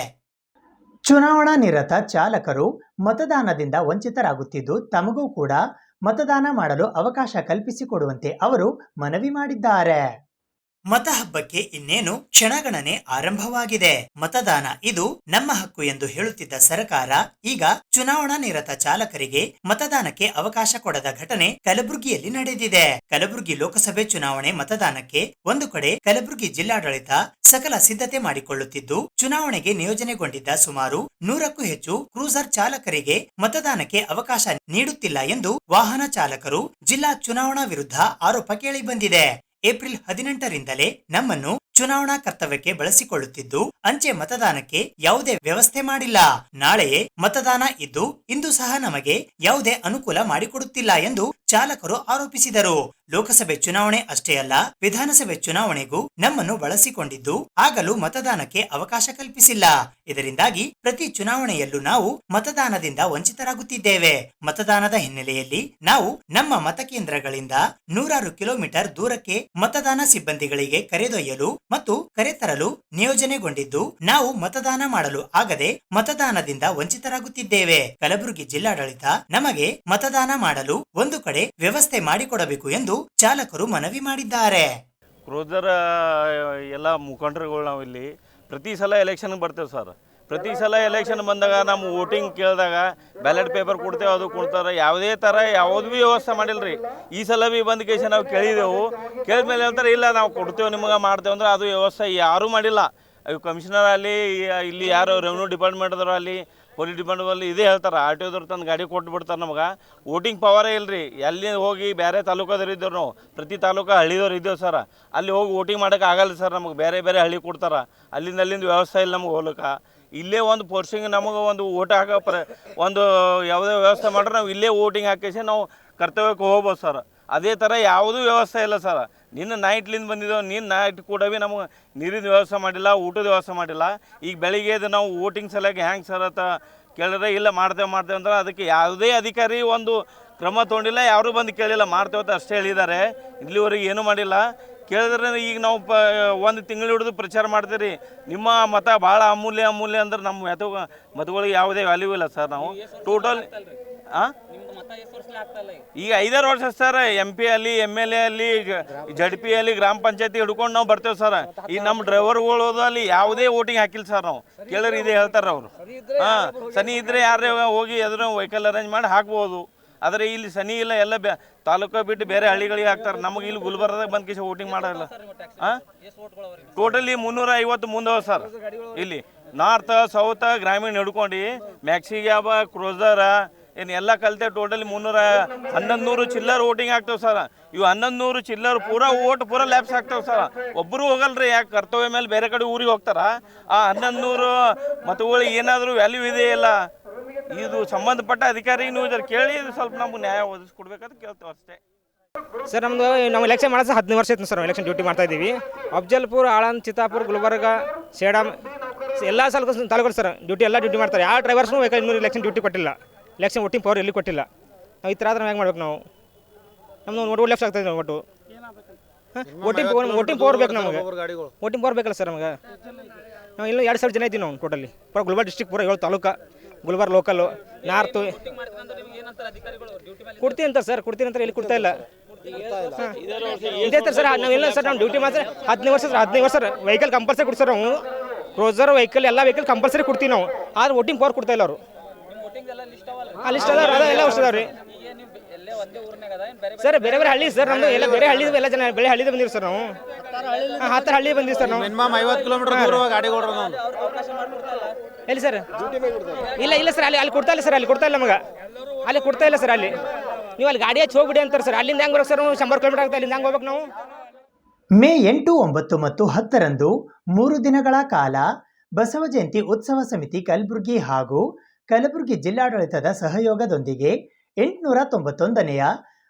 ಚುನಾವಣಾ ನಿರತ ಚಾಲಕರು ಮತದಾನದಿಂದ ವಂಚಿತರಾಗುತ್ತಿದ್ದು, ತಮಗೂ ಕೂಡ ಮತದಾನ ಮಾಡಲು ಅವಕಾಶ ಕಲ್ಪಿಸಿಕೊಡುವಂತೆ ಅವರು ಮನವಿ ಮಾಡಿದ್ದಾರೆ. ಮತ ಹಬ್ಬಕ್ಕೆ ಇನ್ನೇನು ಕ್ಷಣಗಣನೆ ಆರಂಭವಾಗಿದೆ. ಮತದಾನ ಇದು ನಮ್ಮ ಹಕ್ಕು ಎಂದು ಹೇಳುತ್ತಿದ್ದ ಸರ್ಕಾರ ಈಗ ಚುನಾವಣಾ ನಿರತ ಚಾಲಕರಿಗೆ ಮತದಾನಕ್ಕೆ ಅವಕಾಶ ಕೊಡದ ಘಟನೆ ಕಲಬುರಗಿಯಲ್ಲಿ ನಡೆದಿದೆ. ಕಲಬುರಗಿ ಲೋಕಸಭೆ ಚುನಾವಣೆ ಮತದಾನಕ್ಕೆ ಒಂದು ಕಡೆ ಕಲಬುರಗಿ ಜಿಲ್ಲಾಡಳಿತ ಸಕಲ ಸಿದ್ಧತೆ ಮಾಡಿಕೊಳ್ಳುತ್ತಿದ್ದು, ಚುನಾವಣೆಗೆ ನಿಯೋಜನೆಗೊಂಡಿದ್ದ ಸುಮಾರು 100ಕ್ಕೂ ಹೆಚ್ಚು ಕ್ರೂಸರ್ ಚಾಲಕರಿಗೆ ಮತದಾನಕ್ಕೆ ಅವಕಾಶ ನೀಡುತ್ತಿಲ್ಲ ಎಂದು ವಾಹನ ಚಾಲಕರು ಜಿಲ್ಲಾ ಚುನಾವಣಾ ವಿರುದ್ಧ ಆರೋಪ ಕೇಳಿಬಂದಿದೆ. ಏಪ್ರಿಲ್ 18ರಿಂದಲೇ ನಮ್ಮನ್ನು ಚುನಾವಣಾ ಕರ್ತವ್ಯಕ್ಕೆ ಬಳಸಿಕೊಳ್ಳುತ್ತಿದ್ದು ಅಂಚೆ ಮತದಾನಕ್ಕೆ ಯಾವುದೇ ವ್ಯವಸ್ಥೆ ಮಾಡಿಲ್ಲ. ನಾಳೆಯೇ ಮತದಾನ ಇದ್ದು ಇಂದು ಸಹ ನಮಗೆ ಯಾವುದೇ ಅನುಕೂಲ ಮಾಡಿಕೊಡುತ್ತಿಲ್ಲ ಎಂದು ಚಾಲಕರು ಆರೋಪಿಸಿದರು. ಲೋಕಸಭೆ ಚುನಾವಣೆ ಅಷ್ಟೇ ಅಲ್ಲ, ವಿಧಾನಸಭೆ ಚುನಾವಣೆಗೂ ನಮ್ಮನ್ನು ಬಳಸಿಕೊಂಡಿದ್ದು ಆಗಲೂ ಮತದಾನಕ್ಕೆ ಅವಕಾಶ ಕಲ್ಪಿಸಿಲ್ಲ. ಇದರಿಂದಾಗಿ ಪ್ರತಿ ಚುನಾವಣೆಯಲ್ಲೂ ನಾವು ಮತದಾನದಿಂದ ವಂಚಿತರಾಗುತ್ತಿದ್ದೇವೆ. ಮತದಾನದ ಹಿನ್ನೆಲೆಯಲ್ಲಿ ನಾವು ನಮ್ಮ ಮತಕೇಂದ್ರಗಳಿಂದ ನೂರಾರು ಕಿಲೋಮೀಟರ್ ದೂರಕ್ಕೆ ಮತದಾನ ಸಿಬ್ಬಂದಿಗಳಿಗೆ ಕರೆದೊಯ್ಯಲು ಮತ್ತು ಕರೆತರಲು ನಿಯೋಜನೆಗೊಂಡಿದ್ದು ನಾವು ಮತದಾನ ಮಾಡಲು ಆಗದೆ ಮತದಾನದಿಂದ ವಂಚಿತರಾಗುತ್ತಿದ್ದೇವೆ. ಕಲಬುರಗಿ ಜಿಲ್ಲಾಡಳಿತ ನಮಗೆ ಮತದಾನ ಮಾಡಲು ಒಂದು ಕಡೆ ವ್ಯವಸ್ಥೆ ಮಾಡಿಕೊಡಬೇಕು ಎಂದು ಚಾಲಕರು ಮನವಿ ಮಾಡಿದ್ದಾರೆ. ಕ್ರೋಸರ್ ಎಲ್ಲ ಮುಖಂಡರುಗಳು ನಾವು ಇಲ್ಲಿ ಪ್ರತಿ ಸಲ ಎಲೆಕ್ಷನ್ಗೆ ಬರ್ತೇವೆ ಸರ್. ಪ್ರತಿ ಸಲ ಎಲೆಕ್ಷನ್ ಬಂದಾಗ ನಮ್ಮ ವೋಟಿಂಗ್ ಕೇಳಿದಾಗ ಬ್ಯಾಲೆಟ್ ಪೇಪರ್ ಕೊಡ್ತೇವೆ, ಅದು ಕೊಡ್ತಾರೆ. ಯಾವುದೇ ಥರ ಯಾವುದೂ ವ್ಯವಸ್ಥೆ ಮಾಡಿಲ್ಲ ರೀ. ಈ ಸಲ ಭೀ ಬಂದ ಕೇಸ ನಾವು ಕೇಳಿದೆವು. ಕೇಳಿದ್ಮೇಲೆ ಹೇಳ್ತಾರೆ ಇಲ್ಲ ನಾವು ಕೊಡ್ತೇವೆ ನಿಮಗೆ ಮಾಡ್ತೇವೆ ಅಂದ್ರೆ ಅದು ವ್ಯವಸ್ಥೆ ಯಾರೂ ಮಾಡಿಲ್ಲ. ಕಮಿಷನರ್ ಅಲ್ಲಿ ಇಲ್ಲಿ ಯಾರು ರೆವೆನ್ಯೂ ಡಿಪಾರ್ಟ್ಮೆಂಟ್ದವರು ಅಲ್ಲಿ ಪೊಲೀಸ್ ಡಿಪಾರ್ಟ್ಮೆಂಟಲ್ಲಿ ಇದೇ ಹೇಳ್ತಾರೆ. ಆರ್ ಟಿ ಓದವ್ರು ತಂದು ಗಾಡಿ ಕೊಟ್ಟು ಬಿಡ್ತಾರೆ. ನಮಗೆ ವೋಟಿಂಗ್ ಪವರೇ ಇಲ್ಲ ರೀ. ಎಲ್ಲಿ ಹೋಗಿ ಬೇರೆ ತಾಲೂಕದವ್ರು ಇದ್ದವ್ರು, ನಾವು ಪ್ರತಿ ತಾಲೂಕು ಹಳ್ಳಿದವ್ರು ಇದ್ದೇವೆ ಸರ್. ಅಲ್ಲಿ ಹೋಗಿ ವೋಟಿಂಗ್ ಮಾಡೋಕೆ ಆಗಲ್ಲ ಸರ್. ನಮಗೆ ಬೇರೆ ಬೇರೆ ಹಳ್ಳಿ ಕೊಡ್ತಾರೆ. ಅಲ್ಲಿಂದ ವ್ಯವಸ್ಥೆ ಇಲ್ಲ ನಮಗೆ ಹೋಗ್ಲಿಕ್ಕೆ. ಇಲ್ಲೇ ಒಂದು ಪೋರ್ಸಿಂಗ್ ನಮಗೆ ಒಂದು ವೋಟ್ ಹಾಕೋ ಒಂದು ಯಾವುದೇ ವ್ಯವಸ್ಥೆ ಮಾಡ್ರೆ ನಾವು ಇಲ್ಲೇ ವೋಟಿಂಗ್ ಹಾಕಿಸಿ ನಾವು ಕರ್ತವ್ಯಕ್ಕೆ ಹೋಗ್ಬೋದು ಸರ್. ಅದೇ ಥರ ಯಾವುದೂ ವ್ಯವಸ್ಥೆ ಇಲ್ಲ ಸರ್. ನಿನ್ನ ನೈಟ್ಲಿಂದ ಬಂದಿದ್ದೆವು, ನೀನು ನೈಟ್ ಕೂಡ ಭೀ ನಮಗೆ ನೀರಿನ ವ್ಯವಸ್ಥೆ ಮಾಡಿಲ್ಲ, ಊಟದ ವ್ಯವಸ್ಥೆ ಮಾಡಿಲ್ಲ. ಈಗ ಬೆಳಿಗ್ಗೆ ಅದು ನಾವು ವೋಟಿಂಗ್ ಸಲುವಾಗಿ ಹ್ಯಾಂಗೆ ಸರ್ ಅಂತ ಕೇಳಿದ್ರೆ ಇಲ್ಲ ಮಾಡ್ತೇವೆ ಅಂದ್ರೆ ಅದಕ್ಕೆ ಯಾವುದೇ ಅಧಿಕಾರಿ ಒಂದು ಕ್ರಮ ತೊಗೊಂಡಿಲ್ಲ, ಯಾರೂ ಬಂದು ಕೇಳಿಲ್ಲ. ಮಾಡ್ತೇವೆ ಅಂತ ಅಷ್ಟೇ ಹೇಳಿದ್ದಾರೆ. ಇಲ್ಲಿವರೆಗೆ ಏನೂ ಮಾಡಿಲ್ಲ. ಕೇಳಿದ್ರೆ ಈಗ ನಾವು ಒಂದು ತಿಂಗಳು ಹಿಡಿದು ಪ್ರಚಾರ ಮಾಡ್ತೀರಿ, ನಿಮ್ಮ ಮತ ಭಾಳ ಅಮೂಲ್ಯ ಅಂದ್ರೆ ನಮ್ಮ ಮತಗಳಿಗೆ ಯಾವುದೇ ವ್ಯಾಲ್ಯೂ ಇಲ್ಲ ಸರ್. ನಾವು ಟೋಟಲ್ ಈಗ 5 ವರ್ಷ ಸರ್. MP ಅಲ್ಲಿ MLA ಅಲ್ಲಿ ZP ಅಲ್ಲಿ ಗ್ರಾಮ ಪಂಚಾಯತಿ ಹಿಡ್ಕೊಂಡು ನಾವು ಬರ್ತೇವೆ ಸರ್. ಈ ನಮ್ಮ ಡ್ರೈವರ್ಗಳು ಅಲ್ಲಿ ಯಾವುದೇ ವೋಟಿಂಗ್ ಹಾಕಿಲ್ಲ ಸರ್. ನಾವು ಕೇಳಿದ್ರೆ ಇದೇ ಹೇಳ್ತಾರೆ ಅವರು. ಸನಿ ಇದ್ರೆ ಯಾರೇ ಹೋಗಿ ಎದುರು ವೆಹಿಕಲ್ ಅರೇಂಜ್ ಮಾಡಿ ಹಾಕ್ಬೋದು. ಆದರೆ ಇಲ್ಲಿ ಸನಿ ಇಲ್ಲ, ಎಲ್ಲ ತಾಲೂಕು ಬಿಟ್ಟು ಬೇರೆ ಹಳ್ಳಿಗಳಿಗೆ ಹಾಕ್ತಾರೆ. ನಮಗೆ ಇಲ್ಲಿ ಗುಲ್ಬರ್ಗದಾಗ ಬಂದು ಕಿಶಿ ವೋಟಿಂಗ್ ಮಾಡಲ್ಲ. ಟೋಟಲಿ 350 ಮುಂದವ ಸರ್. ಇಲ್ಲಿ ನಾರ್ತ್ ಸೌತ್ ಗ್ರಾಮೀಣ ಹಿಡ್ಕೊಂಡು ಮ್ಯಾಕ್ಸಿಗ್ಯಾಬ ಕ್ರೋಸರ ಏನು ಎಲ್ಲ ಕಲಿತೆ ಟೋಟಲಿ 1100 ಚಿಲ್ಲರ್ ವೋಟಿಂಗ್ ಆಗ್ತವೆ ಸರ್. ಇವು 1100 ಚಿಲ್ಲರ್ ಪೂರಾ ಲ್ಯಾಬ್ಸ್ ಆಗ್ತವೆ ಸರ್. ಒಬ್ಬರು ಹೋಗಲ್ರಿ. ಯಾಕೆ ಕರ್ತವ್ಯ ಮೇಲೆ ಬೇರೆ ಕಡೆ ಊರಿಗೆ ಹೋಗ್ತಾರ. ಆ 1100 ಮತಗಳು ಏನಾದರೂ ವ್ಯಾಲ್ಯೂ ಇದೆ ಇಲ್ಲ. ಇದು ಸಂಬಂಧಪಟ್ಟ ಅಧಿಕಾರಿ ನೀವು ಇದರ ಕೇಳಿ ಸ್ವಲ್ಪ ನಮ್ಗೆ ನ್ಯಾಯ ಒದಗಿಸ್ಕೊಡ್ಬೇಕಂತ ಕೇಳ್ತೇವೆ ಅಷ್ಟೇ ಸರ್. ನಾವು ಎಲೆಕ್ಷನ್ ಮಾಡೋದು 15 ವರ್ಷ ಆಯ್ತು ಸರ್. ಎಲೆಕ್ಷನ್ ಡ್ಯೂಟಿ ಮಾಡ್ತಾ ಇದ್ದೀವಿ. ಅಫ್ಜಲ್ಪುರ, ಆಳಂದ್, ಚಿತ್ತಾಪುರ, ಗುಲ್ಬರ್ಗ, ಸೇಡಂ ಎಲ್ಲ ತಾಲೂಕು ಸರ್ ಡ್ಯೂಟಿ ಮಾಡ್ತಾರೆ. ಯಾವ ಡ್ರೈವರ್ಸ್ನೂ ಇನ್ನೂ ಎಲೆಕ್ಷನ್ ಡ್ಯೂಟಿ ಕೊಟ್ಟಿಲ್ಲ. ಎಲೆಕ್ಷನ್ ವೋಟಿಂಗ್ ಪವರ್ ಎಲ್ಲಿ ಕೊಟ್ಟಿಲ್ಲ. ನಾವು ಈ ಥರ ಆದ್ರೆ ಹೆಂಗೆ ಮಾಡ್ಬೇಕು? ನಾವು ನಮ್ಮದು 1 ಲಕ್ಷ ಆಗ್ತಾಯಿದೆ. ನಾವು ಒಟ್ಟು ವೋಟಿಂಗ್ ಪವರ್ ಬೇಕು ನಮಗೆ. ವೋಟಿಂಗ್ ಪವರ್ ಬೇಕಲ್ಲ ಸರ್ ನಮಗೆ. ನಾವು ಇಲ್ಲ 2,000 ಜನ ಇದ್ದೀವಿ ನಾವು ಟೋಟಲಿ. ಗುಲ್ಬರ್ಗ ಡಿಸ್ಟ್ರಿಕ್ಟ್ ಪೂರ 7 ತಾಲೂಕು, ಗುಲ್ಬರ್ಗ ಲೋಕಲ್ಲು, ನಾರ್ತು ಕೊಡ್ತೀನಿ ಅಂತ ಸರ್. ಕೊಡ್ತೀನಿ ಅಂತ ಇಲ್ಲಿ ಕೊಡ್ತಾ ಇಲ್ಲ. ಇದೇ ಸರ್ ನಾವೆಲ್ಲ ಸರ್ ನಾವು ಡ್ಯೂಟಿ ಮಾಡಿದ್ರೆ 15 ವರ್ಷ ಸರ್. 15 ವರ್ಷ ವೆಹಿಕಲ್ ಕಂಪಲ್ಸರಿ ಕೊಡ್ತಾರೆ ನಾವು. ಕ್ರೋಸರ್ ವೆಹಿಕಲ್ ಎಲ್ಲ ವೆಹಿಕಲ್ ಕಂಪಲ್ಸರಿ ಕೊಡ್ತೀವಿ ನಾವು. ಆದ್ರೆ ವೋಟಿಂಗ್ ಪವರ್ ಕೊಡ್ತಾ ಇಲ್ಲ ಅವರು. ಲಿಸ್ಟ್ ಅದಾವ ಎಲ್ಲ ವರ್ಷ ಅದಾವ್ರಿ ಸರ್. ಬೇರೆ ಹಳ್ಳಿ ಸರ್. ನಮ್ದು ಎಲ್ಲ ಬೇರೆ ಹಳ್ಳಿ ಎಲ್ಲ ಜನ ಬೇರೆ ಹಳ್ಳಿದ ಬಂದಿವಿ ಸರ್. ನಾವು 10 ಹಳ್ಳಿ ಬಂದಿವಿ ಸರ್. ನಾವು ಮಿನಿಮಮ್ 50 ಕಿಲೋಮೀಟರ್ ದೂರ ಗಾಡಿಗಳು ಎಲ್ಲಿ ಸರ್? ಇಲ್ಲ ಸರ್. ಅಲ್ಲಿ ಕೊಡ್ತಾ ಇಲ್ಲ ಸರ್. ಅಲ್ಲಿ ಕೊಡ್ತಾ ಇಲ್ಲ ನಮಗೆ. ಅಲ್ಲಿ ಕೊಡ್ತಾ ಇಲ್ಲ ಸರ್. ಅಲ್ಲಿ ನೀವು ಅಲ್ಲಿ ಗಾಡಿ ಹಚ್ಚಿ ಹೋಗ್ಬಿಡಿ ಅಂತಾರೆ ಸರ್. ಅಲ್ಲಿಂದ ಹೆಂಗೆ ಬರೋದು ಸರ್? 100 ಕಿಲೋಮೀಟರ್ ಆಗುತ್ತೆ. ಅಲ್ಲಿಂದ ಹೆಂಗೆ ಹೋಗ್ಬೇಕು ನಾವು? ಮೇ 8, 9 ಮತ್ತು 10ರಂದು 3 ದಿನಗಳ ಕಾಲ ಬಸವ ಜಯಂತಿ ಉತ್ಸವ ಸಮಿತಿ ಕಲಬುರಗಿ ಹಾಗೂ ಕಲಬುರಗಿ ಜಿಲ್ಲಾಡಳಿತದ ಸಹಯೋಗದೊಂದಿಗೆ 891ನೆಯ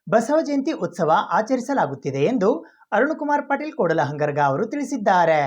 ಬಸವ ಜಯಂತಿ ಉತ್ಸವ ಆಚರಿಸಲಾಗುತ್ತಿದೆ ಎಂದು ಅರುಣಕುಮಾರ್ ಪಾಟೀಲ್ ಕೋಡಲಹಂಗರ್ಗ ಅವರು ತಿಳಿಸಿದ್ದಾರೆ.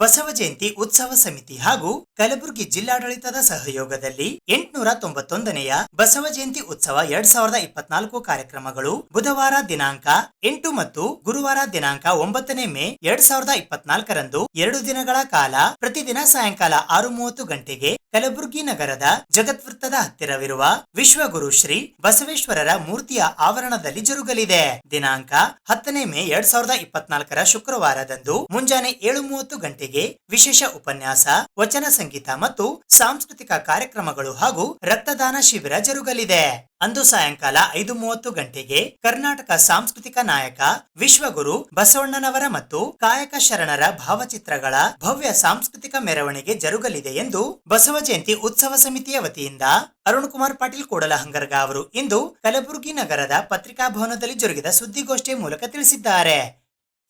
ಬಸವ ಜಯಂತಿ ಉತ್ಸವ ಸಮಿತಿ ಹಾಗೂ ಕಲಬುರಗಿ ಜಿಲ್ಲಾಡಳಿತದ ಸಹಯೋಗದಲ್ಲಿ 891ನೆಯ ಬಸವ ಜಯಂತಿ ಉತ್ಸವ 2024 ಕಾರ್ಯಕ್ರಮಗಳು ಬುಧವಾರ ದಿನಾಂಕ 8 ಮತ್ತು ಗುರುವಾರ ದಿನಾಂಕ 9 ಮೇ 2024ರಂದು 2 ದಿನಗಳ ಕಾಲ ಪ್ರತಿದಿನ ಸಾಯಂಕಾಲ 6:30 ಗಂಟೆಗೆ ಕಲಬುರಗಿ ನಗರದ ಜಗದ್ವೃತ್ತದ ಹತ್ತಿರವಿರುವ ವಿಶ್ವಗುರು ಶ್ರೀ ಬಸವೇಶ್ವರರ ಮೂರ್ತಿಯ ಆವರಣದಲ್ಲಿ ಜರುಗಲಿದೆ. ದಿನಾಂಕ 10 ಮೇ 2024ರ ಶುಕ್ರವಾರದಂದು ಮುಂಜಾನೆ 7:30 ಗಂಟೆಗೆ ವಿಶೇಷ ಉಪನ್ಯಾಸ, ವಚನ ಸಂಗೀತ ಮತ್ತು ಸಾಂಸ್ಕೃತಿಕ ಕಾರ್ಯಕ್ರಮಗಳು ಹಾಗೂ ರಕ್ತದಾನ ಶಿಬಿರ ಜರುಗಲಿದೆ. ಅಂದು ಸಾಯಂಕಾಲ 5:30 ಗಂಟೆಗೆ ಕರ್ನಾಟಕ ಸಾಂಸ್ಕೃತಿಕ ನಾಯಕ ವಿಶ್ವಗುರು ಬಸವಣ್ಣನವರ ಮತ್ತು ಕಾಯಕ ಶರಣರ ಭಾವಚಿತ್ರಗಳ ಭವ್ಯ ಸಾಂಸ್ಕೃತಿಕ ಮೆರವಣಿಗೆ ಜರುಗಲಿದೆ ಎಂದು ಬಸವ ಜಯಂತಿ ಉತ್ಸವ ಸಮಿತಿಯ ವತಿಯಿಂದ ಅರುಣಕುಮಾರ್ ಪಾಟೀಲ್ ಕೋಡಲಹಂಗರ್ಗ ಅವರು ಇಂದು ಕಲಬುರಗಿ ನಗರದ ಪತ್ರಿಕಾ ಭವನದಲ್ಲಿ ಜರುಗಿದ ಸುದ್ದಿಗೋಷ್ಠಿಯ ಮೂಲಕ ತಿಳಿಸಿದ್ದಾರೆ.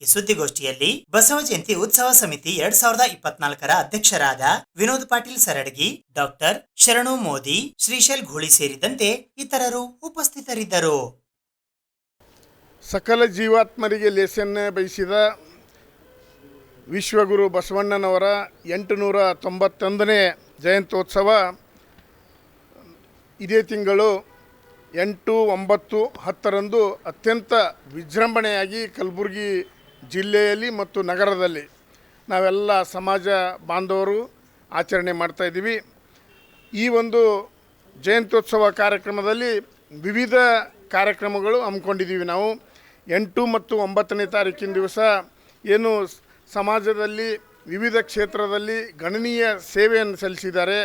ಈ ಸುದ್ದಿಗೋಷ್ಠಿಯಲ್ಲಿ ಬಸವ ಜಯಂತಿ ಉತ್ಸವ ಸಮಿತಿ 2024ರ ಅಧ್ಯಕ್ಷರಾದ ವಿನೋದ್ ಪಾಟೀಲ್ ಸರಡಗಿ, ಡಾಕ್ಟರ್ ಶರಣು ಮೋದಿ, ಶ್ರೀಶೈಲ್ ಘೋಳಿ ಸೇರಿದಂತೆ ಇತರರು ಉಪಸ್ಥಿತರಿದ್ದರು. ಸಕಲ ಜೀವಾತ್ಮರಿಗೆ ಲೇಸನ್ನ ಬಯಸಿದ ವಿಶ್ವಗುರು ಬಸವಣ್ಣನವರ 891ನೇ ಜಯಂತ್ಯೋತ್ಸವ ಇದೇ ತಿಂಗಳು 8, 9, 10ರಂದು ಅತ್ಯಂತ ವಿಜೃಂಭಣೆಯಾಗಿ ಕಲಬುರಗಿ ಜಿಲ್ಲೆಯಲ್ಲಿ ಮತ್ತು ನಗರದಲ್ಲಿ ನಾವೆಲ್ಲ ಸಮಾಜ ಬಾಂಧವರು ಆಚರಣೆ ಮಾಡ್ತಾಯಿದ್ದೀವಿ. ಈ ಒಂದು ಜಯಂತ್ಯೋತ್ಸವ ಕಾರ್ಯಕ್ರಮದಲ್ಲಿ ವಿವಿಧ ಕಾರ್ಯಕ್ರಮಗಳು ಹಮ್ಮಿಕೊಂಡಿದ್ದೀವಿ. ನಾವು 8 ಮತ್ತು 9ನೇ ತಾರೀಕಿನ ದಿವಸ ಏನು ಸಮಾಜದಲ್ಲಿ ವಿವಿಧ ಕ್ಷೇತ್ರದಲ್ಲಿ ಗಣನೀಯ ಸೇವೆಯನ್ನು ಸಲ್ಲಿಸಿದ್ದಾರೆ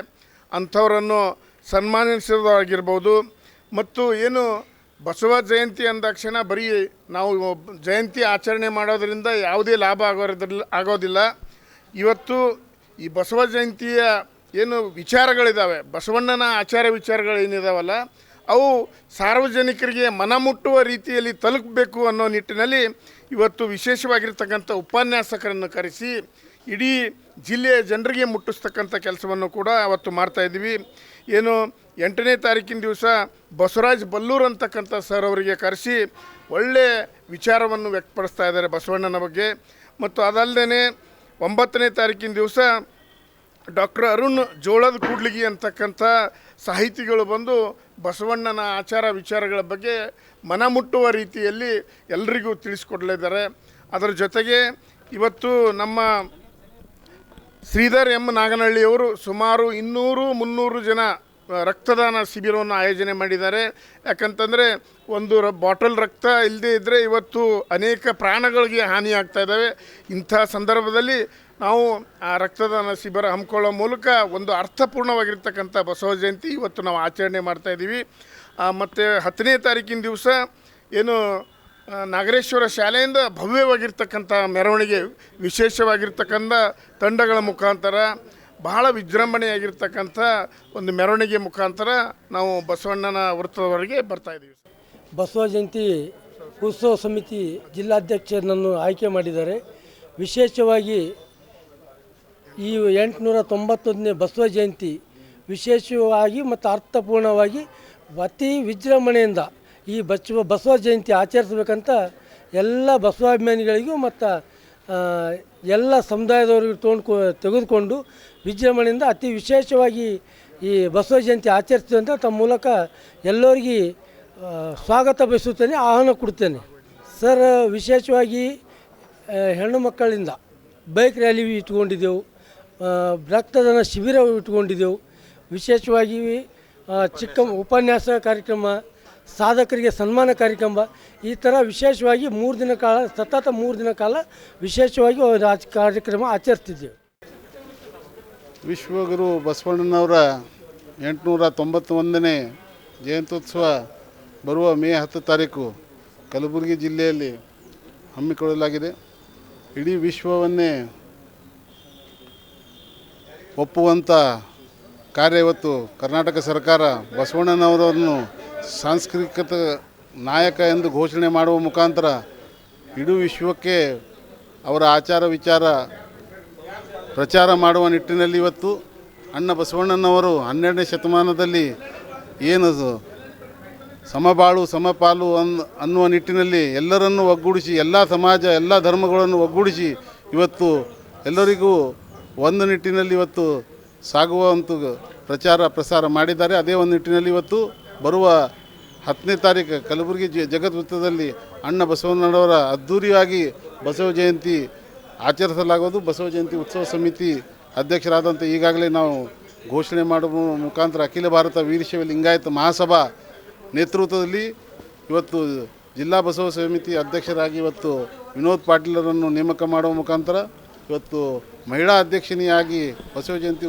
ಅಂಥವರನ್ನು ಸನ್ಮಾನಿಸೋದಾಗಿರ್ಬೋದು. ಮತ್ತು ಏನು ಬಸವ ಜಯಂತಿ ಅಂದಾಕ್ಷಣ ಬರೀ ನಾವು ಜಯಂತಿ ಆಚರಣೆ ಮಾಡೋದರಿಂದ ಯಾವುದೇ ಲಾಭ ಆಗೋದಿಲ್ಲ. ಇವತ್ತು ಈ ಬಸವ ಜಯಂತಿಯ ಏನು ವಿಚಾರಗಳಿದ್ದಾವೆ, ಬಸವಣ್ಣನ ಆಚಾರ ವಿಚಾರಗಳೇನಿದಾವಲ್ಲ, ಅವು ಸಾರ್ವಜನಿಕರಿಗೆ ಮನಮುಟ್ಟುವ ರೀತಿಯಲ್ಲಿ ತಲುಪಬೇಕು ಅನ್ನೋ ನಿಟ್ಟಿನಲ್ಲಿ ಇವತ್ತು ವಿಶೇಷವಾಗಿರ್ತಕ್ಕಂಥ ಉಪನ್ಯಾಸಕರನ್ನು ಕರೆಸಿ ಇಡೀ ಜಿಲ್ಲೆಯ ಜನರಿಗೆ ಮುಟ್ಟಿಸ್ತಕ್ಕಂಥ ಕೆಲಸವನ್ನು ಕೂಡ ಅವತ್ತು ಮಾಡ್ತಾಯಿದ್ದೀವಿ. ಏನು 8ನೇ ತಾರೀಕಿನ ದಿವಸ ಬಸವರಾಜ್ ಬಲ್ಲೂರು ಅಂತಕ್ಕಂಥ ಸರ್ ಅವರಿಗೆ ಕರೆಸಿ ಒಳ್ಳೆಯ ವಿಚಾರವನ್ನು ವ್ಯಕ್ತಪಡಿಸ್ತಾ ಇದ್ದಾರೆ ಬಸವಣ್ಣನ ಬಗ್ಗೆ. ಮತ್ತು ಅದಲ್ಲದೆ 9ನೇ ತಾರೀಕಿನ ದಿವಸ ಡಾಕ್ಟರ್ ಅರುಣ್ ಜೋಳದ ಕೂಡ್ಲಿಗಿ ಅಂತಕ್ಕಂಥ ಸಾಹಿತಿಗಳು ಬಂದು ಬಸವಣ್ಣನ ಆಚಾರ ವಿಚಾರಗಳ ಬಗ್ಗೆ ಮನಮುಟ್ಟುವ ರೀತಿಯಲ್ಲಿ ಎಲ್ರಿಗೂ ತಿಳಿಸ್ಕೊಡ್ಲಿದ್ದಾರೆ. ಅದರ ಜೊತೆಗೆ ಇವತ್ತು ನಮ್ಮ ಶ್ರೀಧರ್ ಎಂ ನಾಗನಹಳ್ಳಿಯವರು ಸುಮಾರು 200-300 ಜನ ರಕ್ತದಾನ ಶಿಬಿರವನ್ನು ಆಯೋಜನೆ ಮಾಡಿದ್ದಾರೆ. ಯಾಕಂತಂದರೆ ಒಂದು ಬಾಟಲ್ ರಕ್ತ ಇಲ್ಲದೇ ಇದ್ದರೆ ಇವತ್ತು ಅನೇಕ ಪ್ರಾಣಗಳಿಗೆ ಹಾನಿಯಾಗ್ತಾ ಇದ್ದಾವೆ. ಇಂಥ ಸಂದರ್ಭದಲ್ಲಿ ನಾವು ಆ ರಕ್ತದಾನ ಶಿಬಿರ ಹಮ್ಮಿಕೊಳ್ಳೋ ಮೂಲಕ ಒಂದು ಅರ್ಥಪೂರ್ಣವಾಗಿರ್ತಕ್ಕಂಥ ಬಸವ ಜಯಂತಿ ಇವತ್ತು ನಾವು ಆಚರಣೆ ಮಾಡ್ತಾಯಿದ್ದೀವಿ. ಮತ್ತು 10ನೇ ತಾರೀಕಿನ ದಿವಸ ಏನು ನಾಗರೇಶ್ವರ ಶಾಲೆಯಿಂದ ಭವ್ಯವಾಗಿರ್ತಕ್ಕಂಥ ಮೆರವಣಿಗೆ, ವಿಶೇಷವಾಗಿರ್ತಕ್ಕಂಥ ತಂಡಗಳ ಮುಖಾಂತರ ಬಹಳ ವಿಜೃಂಭಣೆಯಾಗಿರ್ತಕ್ಕಂಥ ಒಂದು ಮೆರವಣಿಗೆ ಮುಖಾಂತರ ನಾವು ಬಸವಣ್ಣನ ವೃತ್ತದವರೆಗೆ ಬರ್ತಾಯಿದ್ದೀವಿ. ಬಸವ ಜಯಂತಿ ಉತ್ಸವ ಸಮಿತಿ ಜಿಲ್ಲಾಧ್ಯಕ್ಷರನ್ನು ಆಯ್ಕೆ ಮಾಡಿದ್ದಾರೆ. ವಿಶೇಷವಾಗಿ ಈ 891ನೇ ಬಸವ ಜಯಂತಿ ವಿಶೇಷವಾಗಿ ಮತ್ತು ಅರ್ಥಪೂರ್ಣವಾಗಿ ಅತಿ ವಿಜೃಂಭಣೆಯಿಂದ ಈ ಬಸವ ಜಯಂತಿ ಆಚರಿಸಬೇಕಂತ ಎಲ್ಲ ಬಸವಾಭಿಮಾನಿಗಳಿಗೂ ಮತ್ತು ಎಲ್ಲ ಸಮುದಾಯದವರಿಗೂ ತೆಗೆದುಕೊಂಡು ವಿಜೃಂಭಣೆಯಿಂದ ಅತಿ ವಿಶೇಷವಾಗಿ ಈ ಬಸವ ಜಯಂತಿ ಆಚರಿಸ್ತೇನೆ ಅಂತ ತಮ್ಮ ಮೂಲಕ ಎಲ್ಲರಿಗೂ ಸ್ವಾಗತ ಬಯಸುತ್ತೇನೆ, ಆಹ್ವಾನ ಕೊಡ್ತೇನೆ. ಸರ್, ವಿಶೇಷವಾಗಿ ಹೆಣ್ಣು ಮಕ್ಕಳಿಂದ ಬೈಕ್ ರ್ಯಾಲಿ ಇಟ್ಕೊಂಡಿದ್ದೆವು, ರಕ್ತದಾನ ಶಿಬಿರ ಇಟ್ಕೊಂಡಿದ್ದೆವು. ವಿಶೇಷವಾಗಿ ಚಿಕ್ಕ ಉಪನ್ಯಾಸ ಕಾರ್ಯಕ್ರಮ, ಸಾಧಕರಿಗೆ ಸನ್ಮಾನ ಕಾರ್ಯಕ್ರಮ, ಈ ಥರ ವಿಶೇಷವಾಗಿ 3 ದಿನ ಕಾಲ ಸತತ 3 ದಿನ ಕಾಲ ವಿಶೇಷವಾಗಿ ಕಾರ್ಯಕ್ರಮ ಆಚರಿಸ್ತಿದ್ದೇವೆ. ವಿಶ್ವಗುರು ಬಸವಣ್ಣನವರ 891ನೇ ಜಯಂತ್ಯೋತ್ಸವ ಬರುವ ಮೇ 10 ತಾರೀಕು ಕಲಬುರಗಿ ಜಿಲ್ಲೆಯಲ್ಲಿ ಹಮ್ಮಿಕೊಳ್ಳಲಾಗಿದೆ. ಇಡೀ ವಿಶ್ವವನ್ನೇ ಒಪ್ಪುವಂಥ ಕಾರ್ಯ ಇವತ್ತು ಕರ್ನಾಟಕ ಸರ್ಕಾರ ಬಸವಣ್ಣನವರನ್ನು ಸಾಂಸ್ಕೃತಿಕ ನಾಯಕ ಎಂದು ಘೋಷಣೆ ಮಾಡುವ ಮುಖಾಂತರ ಇಡೀ ವಿಶ್ವಕ್ಕೆ ಅವರ ಆಚಾರ ವಿಚಾರ ಪ್ರಚಾರ ಮಾಡುವ ನಿಟ್ಟಿನಲ್ಲಿ ಇವತ್ತು ಅಣ್ಣ ಬಸವಣ್ಣನವರು 12ನೇ ಶತಮಾನದಲ್ಲಿ ಏನು ಸಮಬಾಳು ಸಮಪಾಲು ಅನ್ನುವ ನಿಟ್ಟಿನಲ್ಲಿ ಎಲ್ಲರನ್ನೂ ಒಗ್ಗೂಡಿಸಿ, ಎಲ್ಲ ಸಮಾಜ ಎಲ್ಲ ಧರ್ಮಗಳನ್ನು ಒಗ್ಗೂಡಿಸಿ ಇವತ್ತು ಎಲ್ಲರಿಗೂ ಒಂದು ನಿಟ್ಟಿನಲ್ಲಿ ಇವತ್ತು ಸಾಗುವಂಥ ಪ್ರಚಾರ ಪ್ರಸಾರ ಮಾಡಿದ್ದಾರೆ. ಅದೇ ಒಂದು ನಿಟ್ಟಿನಲ್ಲಿ ಇವತ್ತು ಬರುವ 10ನೇ ತಾರೀಕು ಕಲಬುರಗಿ ಜಗದ್ವೃತ್ತದಲ್ಲಿ ಅಣ್ಣ ಬಸವಣ್ಣನವರ ಅದ್ಧೂರಿಯಾಗಿ ಬಸವ ಜಯಂತಿ ಆಚರಿಸಲಾಗುವುದು. ಬಸವ ಜಯಂತಿ ಉತ್ಸವ ಸಮಿತಿ ಅಧ್ಯಕ್ಷರಾದಂಥ ಈಗಾಗಲೇ ನಾವು ಘೋಷಣೆ ಮಾಡುವ ಮುಖಾಂತರ ಅಖಿಲ ಭಾರತ ವೀರಶೈವ ಲಿಂಗಾಯತ ಮಹಾಸಭಾ ನೇತೃತ್ವದಲ್ಲಿ ಇವತ್ತು ಜಿಲ್ಲಾ ಬಸವ ಸಮಿತಿ ಅಧ್ಯಕ್ಷರಾಗಿ ಇವತ್ತು ವಿನೋದ್ ಪಾಟೀಲರನ್ನು ನೇಮಕ ಮಾಡುವ ಮುಖಾಂತರ ಇವತ್ತು ಮಹಿಳಾ ಅಧ್ಯಕ್ಷನಿಯಾಗಿ ಬಸವ ಜಯಂತಿ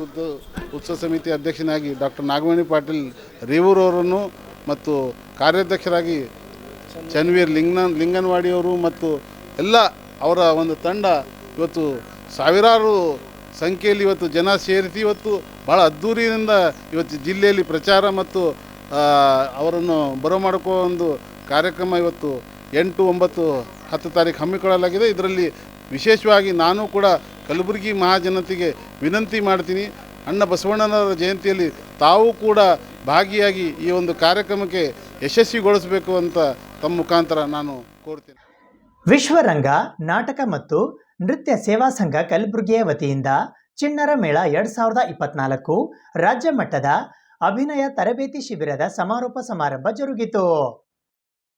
ಉತ್ಸವ ಸಮಿತಿ ಅಧ್ಯಕ್ಷನಾಗಿ ಡಾಕ್ಟರ್ ನಾಗಮಣಿ ಪಾಟೀಲ್ ರೇವೂರವರನ್ನು ಮತ್ತು ಕಾರ್ಯಾಧ್ಯಕ್ಷರಾಗಿ ಚನ್ವೀರ್ ಲಿಂಗನವಾಡಿಯವರು ಮತ್ತು ಎಲ್ಲ ಅವರ ಒಂದು ತಂಡ ಇವತ್ತು ಸಾವಿರಾರು ಸಂಖ್ಯೆಯಲ್ಲಿ ಇವತ್ತು ಜನ ಸೇರಿಸಿ ಇವತ್ತು ಭಾಳ ಅದ್ಧೂರಿಯಿಂದ ಇವತ್ತು ಜಿಲ್ಲೆಯಲ್ಲಿ ಪ್ರಚಾರ ಮತ್ತು ಅವರನ್ನು ಬರಮಾಡಿಕೋ ಒಂದು ಕಾರ್ಯಕ್ರಮ ಇವತ್ತು 8, 9, 10 ತಾರೀಕು ಹಮ್ಮಿಕೊಳ್ಳಲಾಗಿದೆ. ಇದರಲ್ಲಿ ವಿಶೇಷವಾಗಿ ನಾನು ಕೂಡ ಕಲಬುರಗಿ ಮಹಾಜನತೆಗೆ ವಿನಂತಿ ಮಾಡ್ತೀನಿ, ಅಣ್ಣ ಬಸವಣ್ಣನವರ ಜಯಂತಿಯಲ್ಲಿ ತಾವು ಕೂಡ ಭಾಗಿಯಾಗಿ ಈ ಒಂದು ಕಾರ್ಯಕ್ರಮಕ್ಕೆ ಯಶಸ್ವಿಗೊಳಿಸಬೇಕು ಅಂತ ತಮ್ಮ ಮುಖಾಂತರ ನಾನು ಕೋರ್ತೀನಿ. ವಿಶ್ವರಂಗ ನಾಟಕ ಮತ್ತು ನೃತ್ಯ ಸೇವಾ ಸಂಘ ಕಲಬುರಗಿಯ ವತಿಯಿಂದ ಚಿಣ್ಣರ ಮೇಳ 2024 ರಾಜ್ಯ ಮಟ್ಟದ ಅಭಿನಯ ತರಬೇತಿ ಶಿಬಿರದ ಸಮಾರೋಪ ಸಮಾರಂಭ ಜರುಗಿತು.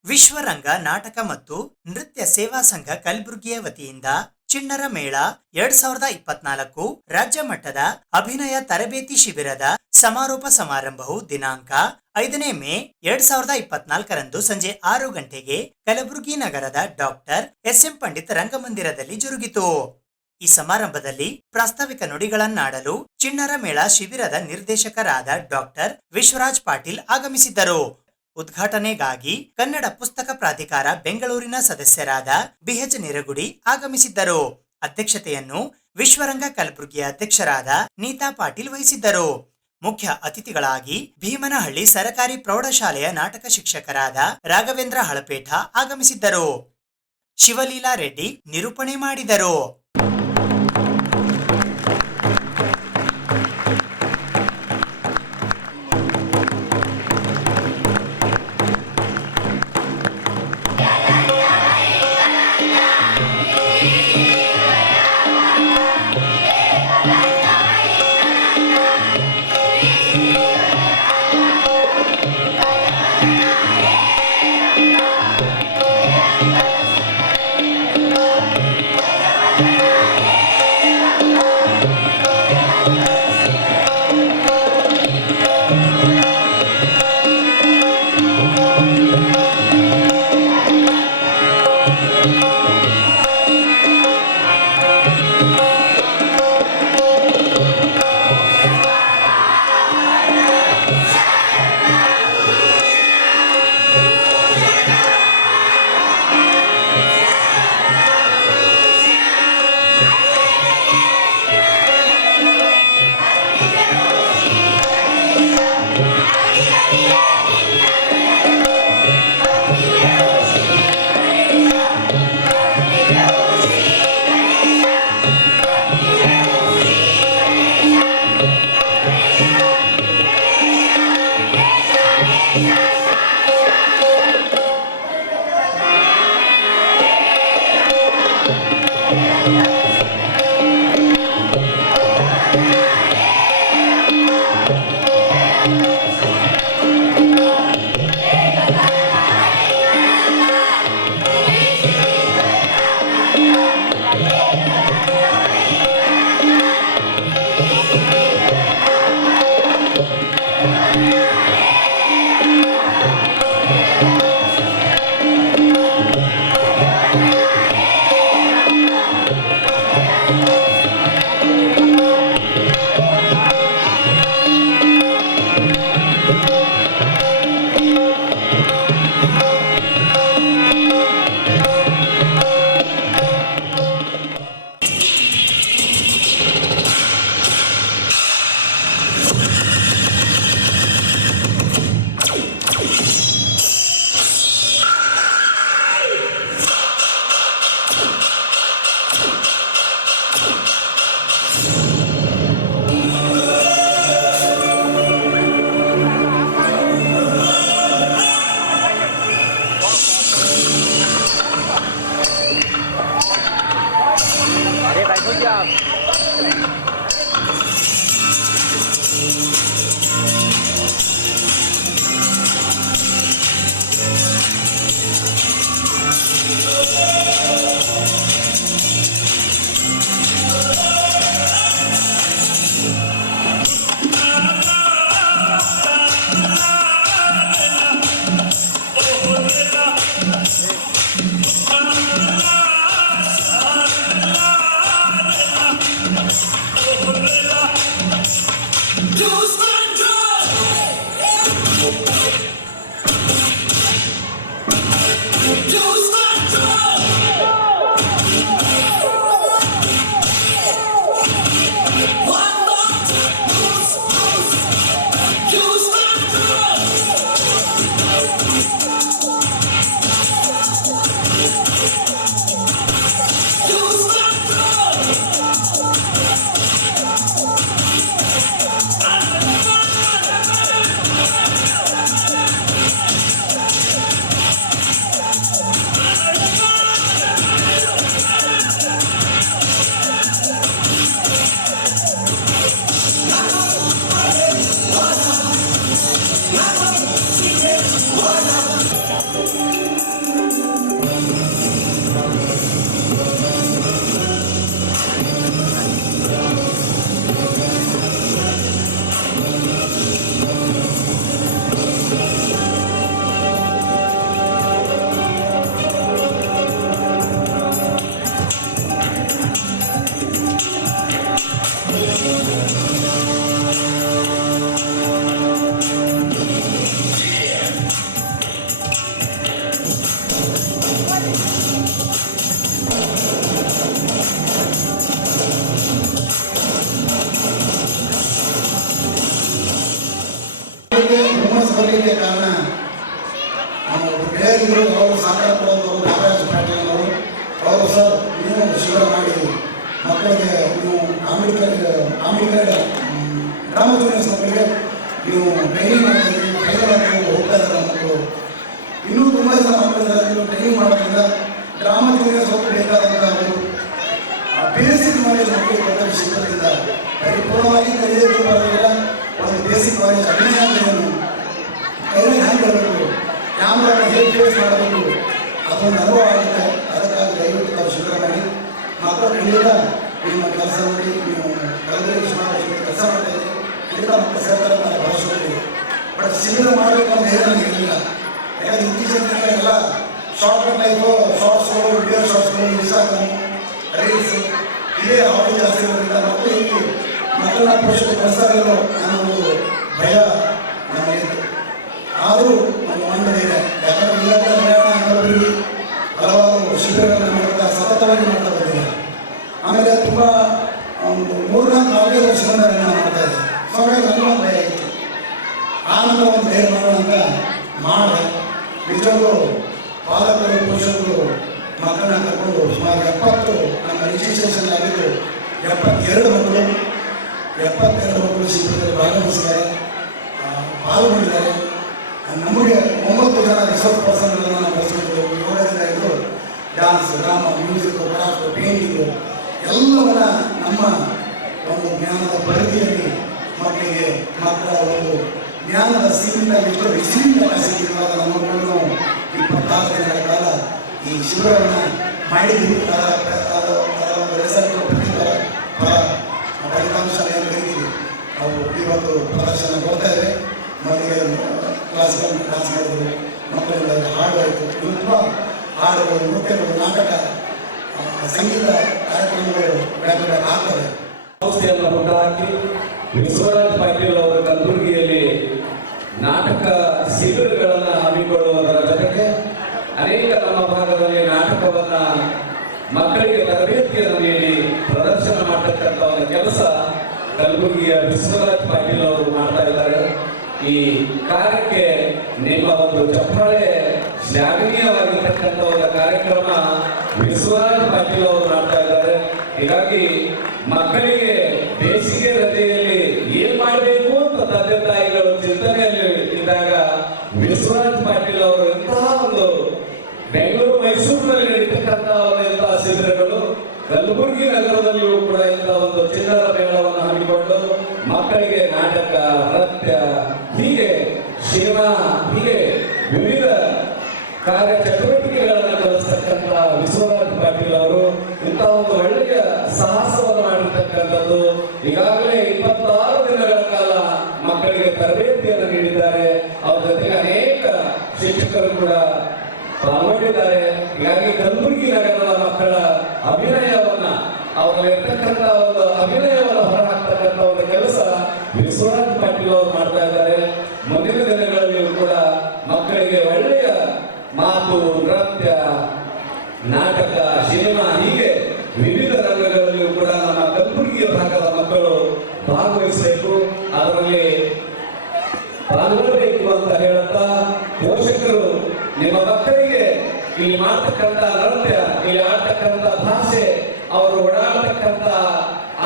ವಿಶ್ವರಂಗ ನಾಟಕ ಮತ್ತು ನೃತ್ಯ ಸೇವಾ ಸಂಘ ಕಲಬುರಗಿಯ ವತಿಯಿಂದ ಚಿಣ್ಣರ ಮೇಳ 2024 ರಾಜ್ಯ ಮಟ್ಟದ ಅಭಿನಯ ತರಬೇತಿ ಶಿಬಿರದ ಸಮಾರೋಪ ಸಮಾರಂಭವು ದಿನಾಂಕ 5ನೇ ಮೇ 2024 ಸಂಜೆ 6 ಗಂಟೆಗೆ ಕಲಬುರಗಿ ನಗರದ ಡಾಕ್ಟರ್ ಎಸ್.ಎಂ. ಪಂಡಿತ್ ರಂಗಮಂದಿರದಲ್ಲಿ ಜರುಗಿತು. ಈ ಸಮಾರಂಭದಲ್ಲಿ ಪ್ರಾಸ್ತಾವಿಕ ನುಡಿಗಳನ್ನಾಡಲು ಚಿಣ್ಣರ ಮೇಳ ಶಿಬಿರದ ನಿರ್ದೇಶಕರಾದ ಡಾಕ್ಟರ್ ವಿಶ್ವರಾಜ್ ಪಾಟೀಲ್ ಆಗಮಿಸಿದ್ದರು. ಉದ್ಘಾಟನೆಗಾಗಿ ಕನ್ನಡ ಪುಸ್ತಕ ಪ್ರಾಧಿಕಾರ ಬೆಂಗಳೂರಿನ ಸದಸ್ಯರಾದ ಬಿಎಚ್ ನಿರಗುಡಿ ಆಗಮಿಸಿದ್ದರು. ಅಧ್ಯಕ್ಷತೆಯನ್ನು ವಿಶ್ವರಂಗ ಕಲಬುರಗಿಯ ಅಧ್ಯಕ್ಷರಾದ ನೀತಾ ಪಾಟೀಲ್ ವಹಿಸಿದ್ದರು. ಮುಖ್ಯ ಅತಿಥಿಗಳಾಗಿ ಭೀಮನಹಳ್ಳಿ ಸರಕಾರಿ ಪ್ರೌಢಶಾಲೆಯ ನಾಟಕ ಶಿಕ್ಷಕರಾದ ರಾಘವೇಂದ್ರ ಹಳಪೇಠ ಆಗಮಿಸಿದ್ದರು. ಶಿವಲೀಲಾ ರೆಡ್ಡಿ ನಿರೂಪಣೆ ಮಾಡಿದರು. ಬರಲಿಕ್ಕೆ ಕಾರಣ ನಮ್ಮ ಗೆಳೆಯರಿದ್ರು, ಅವರು ಸಹಕಾರ ಕೊಡೋದು ನಾಗರಾಜ್ ಪಾಟೀಲ್ ಅವರು ಸರ್ ನೀವು ಶಿಬಿರ ಮಾಡಿ ಮಕ್ಕಳಿಗೆ ನೀವು ಆಂಬಿಕರ್ ಗ್ರಾಮ ಜೂನಿಯರ್ಸ್ ಮಕ್ಕಳಿಗೆ ನೀವು ಟ್ರೈನಿಂಗ್ ಮಾಡ್ತೀವಿ, ಟ್ರೈನರ್ ಹೋಗ್ತಾ ಇದ್ದಾರೆ ಮಕ್ಕಳು. ಇನ್ನೂ ತುಂಬ ಜನ ಮಕ್ಕಳಿದ್ದಾರೆ. ನೀವು ಟ್ರೈನಿಂಗ್ ಮಾಡೋದ್ರಿಂದ ಗ್ರಾಮ ಜೂನಿಯರ್ಸ್ ಮಕ್ಕಳು ಬೇಕಾದಂಥ ಒಂದು ಬೇಸಿಕ್ ನಾಲೆಜ್ ಮಕ್ಕಳಿಗೆ ಕೊಡಲು ಸಿಗೋದ್ರಿಂದ ಪರಿಪೂರ್ಣವಾಗಿ ಕಲಿಯೋದು ಬರೋದಿಲ್ಲ. ಒಂದು ಬೇಸಿಕ್ ನಾಲೆಜ್ ಅಭಿನಯ ಅಂದ್ರೇನು, ಕೈಲಿ ಹ್ಯಾಂಗ್ ಬರಬೇಕು, ಕ್ಯಾಮ್ರಾನ ಹೇಗೆ ಫೇಸ್ ಮಾಡಬೇಕು, ಅದೊಂದು ಅನುಭವ ಆಗುತ್ತೆ. ಅದಕ್ಕಾಗಿ ದಯವಿಟ್ಟು ನಾವು ಶಿಬಿರ ಮಾಡಿ ಮಕ್ಕಳು ಖಂಡಿತ ನಿಮ್ಮ ಕೆಲಸ ಮಾಡಿ ನೀವು ಕಲಬುರಗಿ ಸುಮಾರು ಕೆಲಸ ಮಾಡ್ತಾ ಇದ್ದೀವಿ. ಖಂಡಿತ ಮಕ್ಕಳು ಸೇರ್ತಾರೆ ಅಂತ ಭಾವಿಸ್ತೀವಿ. ಬಟ್ ಶಿಬಿರ ಮಾಡಬೇಕು ಅಂತ ಹೇಳಿ ನನಗೆ ಇರಲಿಲ್ಲ. ಯಾಕಂದರೆ ಇತ್ತೀಚಿನ ದಿನಗಳೆಲ್ಲ ಶಾರ್ಟ್ ಟೈಪು ಶಾರ್ಟ್ಸ್ಗಳು, ವಿಡಿಯೋ ಶಾರ್ಟ್ಸ್ಗಳು, ಇನ್ಸ್ಟಾಗ್ರಾಮು, ರೀಲ್ಸ್ ಇದೇ ಅವಧಿ ಜಾಸ್ತಿ ಇರೋದ್ರಿಂದ ಮಕ್ಕಳು ಇಲ್ಲಿ ಮಕ್ಕಳನ್ನ ಪೋಷಕರು ಕಳಿಸ್ತಾ ಇರೋ ಅನ್ನೋ ಒಂದು ಭಯ ನಮಗಿತ್ತು. ಆದರೂ ನಮ್ಮ ಮನದಲ್ಲಿ ಇದೆ. ಯಾಕಂದರೆ ಇಲಾಖೆ ಪ್ರಯಾಣ ಕಲಬುರಗಿ ಹಲವಾರು ಶಿಬಿರಗಳನ್ನು ಮಾಡ್ತಾ ಸತತವಾಗಿ ಮಾಡ್ತಾ ಬಂದಿದೆ. ಆಮೇಲೆ ತುಂಬ ಒಂದು 3-4 ವರ್ಷದಿಂದ ನಿರ್ಮಾಣ ಮಾಡ್ತಾ ಇದೆ. ಸೊ ಹಾಗಾಗಿ ನನಗೊಂದು ಭಯ ಇತ್ತು. ಆ ನಂತರ ಒಂದು ಧೈರ್ಯ ಮಾಡೋಣ ಅಂತ ಮಾಡಿ ನಿಜವಾಗ್ಲೂ ಪಾಲಕರು ಪೋಷಕರು ಮಕ್ಕಳನ್ನ ಕರ್ಕೊಂಡು ಸುಮಾರು 70 ನಮ್ಮ ರಿಜಿಸ್ಟ್ರೇಷನ್ ಆಗಿದ್ದು 72 ಮಕ್ಕಳು ಶಿಬಿರದಲ್ಲಿ ಭಾಗವಹಿಸಿದ್ದಾರೆ, ಪಾಲ್ಗೊಂಡಿದ್ದಾರೆ. ನಮಗೆ 9 ಜನ ರಿಸೋರ್ಸ್ ಪರ್ಸನ್ಗಳನ್ನು ನಾವು ಬಳಸ್ಕೊಂಡಿದ್ದೇವೆ. 7 dance, drama, music, craft, painting ಎಲ್ಲವನ್ನ ನಮ್ಮ ಒಂದು ಜ್ಞಾನದ ಪರಿಧಿಯಲ್ಲಿ ಮಕ್ಕಳ ಒಂದು ಜ್ಞಾನದ ಸೀಮಿತ ಎಷ್ಟು ರಿಸೀವಿಂಗ್ ಕೆಪಾಸಿಟಿ ಇರುವಾಗ ನಮ್ಮ ಮಕ್ಕಳು ನಾವು 24 ದಿನಗಳ ಕಾಲ ಈ ಶಿಬಿರವನ್ನು ಮಾಡಿದ್ದೀವಿ. ಅದರ ಒಂದು ರಿಸಲ್ಟ್ ಫಲಿತಾಂಶ ಏನು ಕರೀತೀವಿ ಅವು ಇವತ್ತು ಪ್ರದರ್ಶನ ಕೊಡ್ತಾ ಇವೆ. ಮೊದಲಿಗೆ ಕ್ಲಾಸ್ಗಳು ಡ್ಯಾನ್ಸ್ ಮಾಡಿದ್ರು, ಮಕ್ಕಳಿಂದ ಹಾಡು ಆಯಿತು. ಇವು ತುಂಬ ಹಾಡುಗಳು, ನೃತ್ಯಗಳು, ನಾಟಕ, ಸಂಗೀತ ಕಾರ್ಯಕ್ರಮಗಳು ಬೇರೆ ಆಗ್ತವೆ. ಸಂಸ್ಥೆಯನ್ನು ಹುಟ್ಟುಹಾಕಿ ವಿಶ್ವರಾಜ್ ಪಾಟೀಲ್ ಅವರು ಕಲಬುರಗಿಯಲ್ಲಿ ನಾಟಕ ಶಿಬಿರಗಳನ್ನು ಹಮ್ಮಿಕೊಳ್ಳುವುದರ ಜೊತೆಗೆ ಅನೇಕ ನಮ್ಮ ಭಾಗದಲ್ಲಿ ನಾಟಕವನ್ನು ಮಕ್ಕಳಿಗೆ ತರಬೇತಿಯನ್ನು ನೀಡಿ ಪ್ರದರ್ಶನ ಮಾಡತಕ್ಕಂಥ ಒಂದು ಕೆಲಸ ಕಲಬುರಗಿಯ ವಿಶ್ವರಾಜ್ ಪಾಟೀಲ್ ಅವರು ಮಾಡ್ತಾ ಇದ್ದಾರೆ. ಈ ಕಾರ್ಯಕ್ಕೆ ನಿಮ್ಮ ಒಂದು ಚಪ್ಪಾಳೆ ಶ್ಲಾಘನೀಯವಾಗಿರ್ತಕ್ಕಂಥ ಒಂದು ಕಾರ್ಯಕ್ರಮ ವಿಶ್ವರಾಜ್ ಪಾಟೀಲ್ ಅವರು ಮಾಡ್ತಾ ಇದ್ದಾರೆ. ಹೀಗಾಗಿ ಮಕ್ಕಳಿಗೆ ಬೇಸಿಗೆ ರಜೆಯಲ್ಲಿ ಏನ್ ಮಾಡಬೇಕು ಅಂತ ತಂದೆ ತಾಯಿಗಳು ಚಿಂತನೆಯಲ್ಲಿ ಇದ್ದಾಗ ವಿಶ್ವರಾಜ್ ಪಾಟೀಲ್ ಅವರು ಇಂತಹ ಒಂದು ಬೆಂಗಳೂರು ಮೈಸೂರಿನಲ್ಲಿ ನಡೀತಕ್ಕಂಥ ಇಂತಹ ಶಿಬಿರಗಳು, ಕಲಬುರಗಿ ನಗರದಲ್ಲಿಯೂ ಕೂಡ ಇಂತಹ ಒಂದು ಚಿನ್ನರ ಮೇಳವನ್ನು ಹಮ್ಮಿಕೊಂಡು ಮಕ್ಕಳಿಗೆ ನಾಟಕ, ನೃತ್ಯ, ಹೀಗೆ ಶಿಕ್ಷಣ, ಹೀಗೆ ವಿವಿಧ ಕಾರ್ಯ ಚಟುವಟಿಕೆಗಳನ್ನು ಕಲಿಸ್ತಕ್ಕಂಥ ವಿಶ್ವರಾಜ್ ಪಾಟೀಲ್ ಅವರು ಇಂತಹ ಒಂದು ಒಳ್ಳೆಯ ಸಾಹಸವನ್ನು ಮಾಡಿರ್ತಕ್ಕಂಥದ್ದು. ಈಗಾಗಲೇ 26 ದಿನಗಳ ಕಾಲ ಮಕ್ಕಳಿಗೆ ತರಬೇತಿಯನ್ನು ನೀಡಿದ್ದಾರೆ. ಅವರ ಜೊತೆಗೆ ಅನೇಕ ಶಿಕ್ಷಕರು ಕೂಡ ಪಾಲ್ಗೊಂಡಿದ್ದಾರೆ. ಹೀಗಾಗಿ ಕಲಬುರಗಿ ನಗರದ ಮಕ್ಕಳ ಅಭಿನಯವನ್ನ, ಅವರಲ್ಲಿರ್ತಕ್ಕಂಥ ಒಂದು ಅಭಿನಯವನ್ನು ಹೊರಹಾಕ್ತಕ್ಕಂಥ ಒಂದು ಕೆಲಸ ವಿಶ್ವರಾಜ್ ಪಾಟೀಲ್ ಅವರು ಮಾಡ್ತಾ ಇದ್ದಾರೆ. ಮುಂದಿನ ದಿನಗಳಲ್ಲಿಯೂ ಕೂಡ ಮಕ್ಕಳಿಗೆ ಒಳ್ಳೆಯ ಮಾತು, ನೃತ್ಯ, ನಾಟಕ, ಸಿನಿಮಾ, ಹೀಗೆ ವಿವಿಧ ರಂಗಗಳಲ್ಲಿಯೂ ಕೂಡ ನಮ್ಮ ಕಲಬುರಗಿಯ ಭಾಗದ ಮಕ್ಕಳು ಭಾಗವಹಿಸಬೇಕು, ಅದರಲ್ಲಿ ಪಾಲ್ಗೊಳ್ಳಬೇಕು ಅಂತ ಹೇಳುತ್ತಾ, ಪೋಷಕರು ನಿಮ್ಮ ಮಕ್ಕಳಿಗೆ ಇಲ್ಲಿ ಮಾಡ್ತಕ್ಕಂಥ ನೃತ್ಯ, ಇಲ್ಲಿ ಆಡ್ತಕ್ಕಂಥ ಭಾಷೆ, ಅವರು ಓಡಾಡ್ತಕ್ಕಂಥ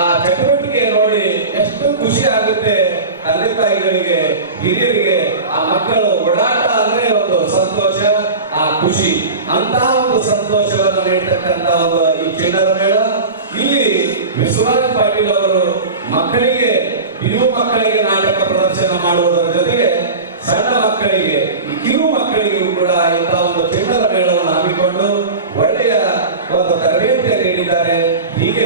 ಆ ಚಟುವಟಿಕೆ ನೋಡಿ ಎಷ್ಟು ಖುಷಿ ಆಗುತ್ತೆ ತಂದೆ ತಾಯಿಗಳಿಗೆ, ಹಿರಿಯರಿಗೆ. ಆ ಮಕ್ಕಳು ಓಡಾಟ ಅಂದ್ರೆ ಒಂದು ಸಂತೋಷ, ಆ ಖುಷಿ, ಅಂತಹ ಒಂದು ಸಂತೋಷವನ್ನು ನೀಡತಕ್ಕಂಥ ಒಂದು ಈ ಚಿನ್ನದ ಮೇಳ. ಇಲ್ಲಿ ವಿಶ್ವರಾಜ್ ಪಾಟೀಲ್ ಅವರು ಮಕ್ಕಳಿಗೆ, ಕಿರು ಮಕ್ಕಳಿಗೆ ನಾಟಕ ಪ್ರದರ್ಶನ ಮಾಡುವುದರ ಜೊತೆಗೆ ಸಣ್ಣ ಮಕ್ಕಳಿಗೆ, ಕಿರು ಮಕ್ಕಳಿಗೂ ಕೂಡ ಇಂತಹ ಒಂದು ಚಿನ್ನದ ಮೇಳವನ್ನು ಹಮ್ಮಿಕೊಂಡು ಒಳ್ಳೆಯ ಒಂದು ತರಬೇತಿಯನ್ನು ನೀಡಿದ್ದಾರೆ. ಹೀಗೆ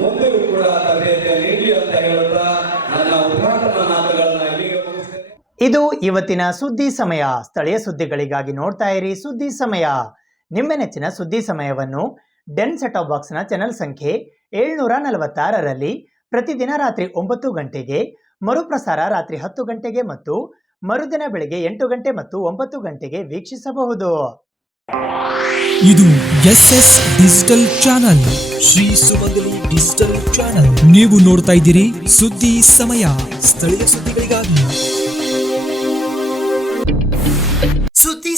ಮುಂದೆಯೂ ಕೂಡ ತರಬೇತಿಯನ್ನು ನೀಡಲಿ ಅಂತ ಹೇಳುತ್ತಾ ನನ್ನ ಉದ್ಘಾಟನಾ ಮಾತುಗಳನ್ನು ಇಲ್ಲಿಗೆ ಮುಗಿಸ್ತೇನೆ. ಇದು ಇವತ್ತಿನ ಸುದ್ದಿ ಸಮಯ. ಸ್ಥಳೀಯ ಸುದ್ದಿಗಳಿಗಾಗಿ ನೋಡ್ತಾ ಇರಿ ಸುದ್ದಿ ಸಮಯ. ನಿಮ್ಮ ನೆಚ್ಚಿನ ಸುದ್ದಿ ಸಮಯವನ್ನು ಡೆನ್ ಸೆಟಾಪ್ ಬಾಕ್ಸ್ನ ಚಾನೆಲ್ ಸಂಖ್ಯೆ 746ರಲ್ಲಿ ಪ್ರತಿದಿನ ರಾತ್ರಿ 9 ಗಂಟೆಗೆ, ಮರುಪ್ರಸಾರ ರಾತ್ರಿ 10 ಗಂಟೆಗೆ ಮತ್ತು ಮರುದಿನ ಬೆಳಗ್ಗೆ 8 ಗಂಟೆ ಮತ್ತು 9 ಗಂಟೆಗೆ ವೀಕ್ಷಿಸಬಹುದು. ಇದು SS ಡಿಜಿಟಲ್ ಚಾನಲ್, ಶ್ರೀ ಸುಮಂಗಲಿ ಡಿಜಿಟಲ್ ಚಾನಲ್. ನೀವು ನೋಡ್ತಾ ಇದ್ದೀರಿ ಸುದ್ದಿ ಸಮಯ, ಸ್ಥಳೀಯ ಸುದ್ದಿಗಳಿಗಾಗಿ.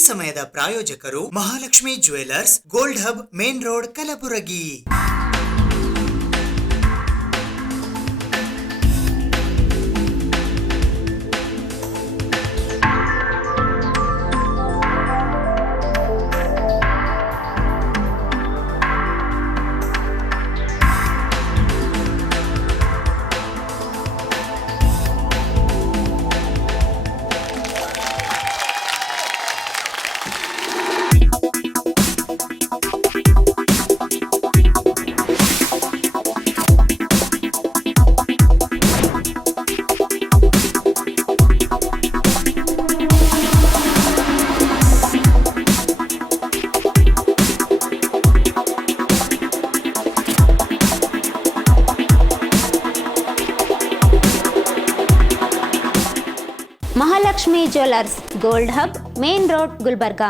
ಸಮಯದ ಪ್ರಾಯೋಜಕರು Mahalakshmi jewellers, gold hub, main road, Kalaburagi. Mahalakshmi jewellers, gold hub, main road, Gulbarga.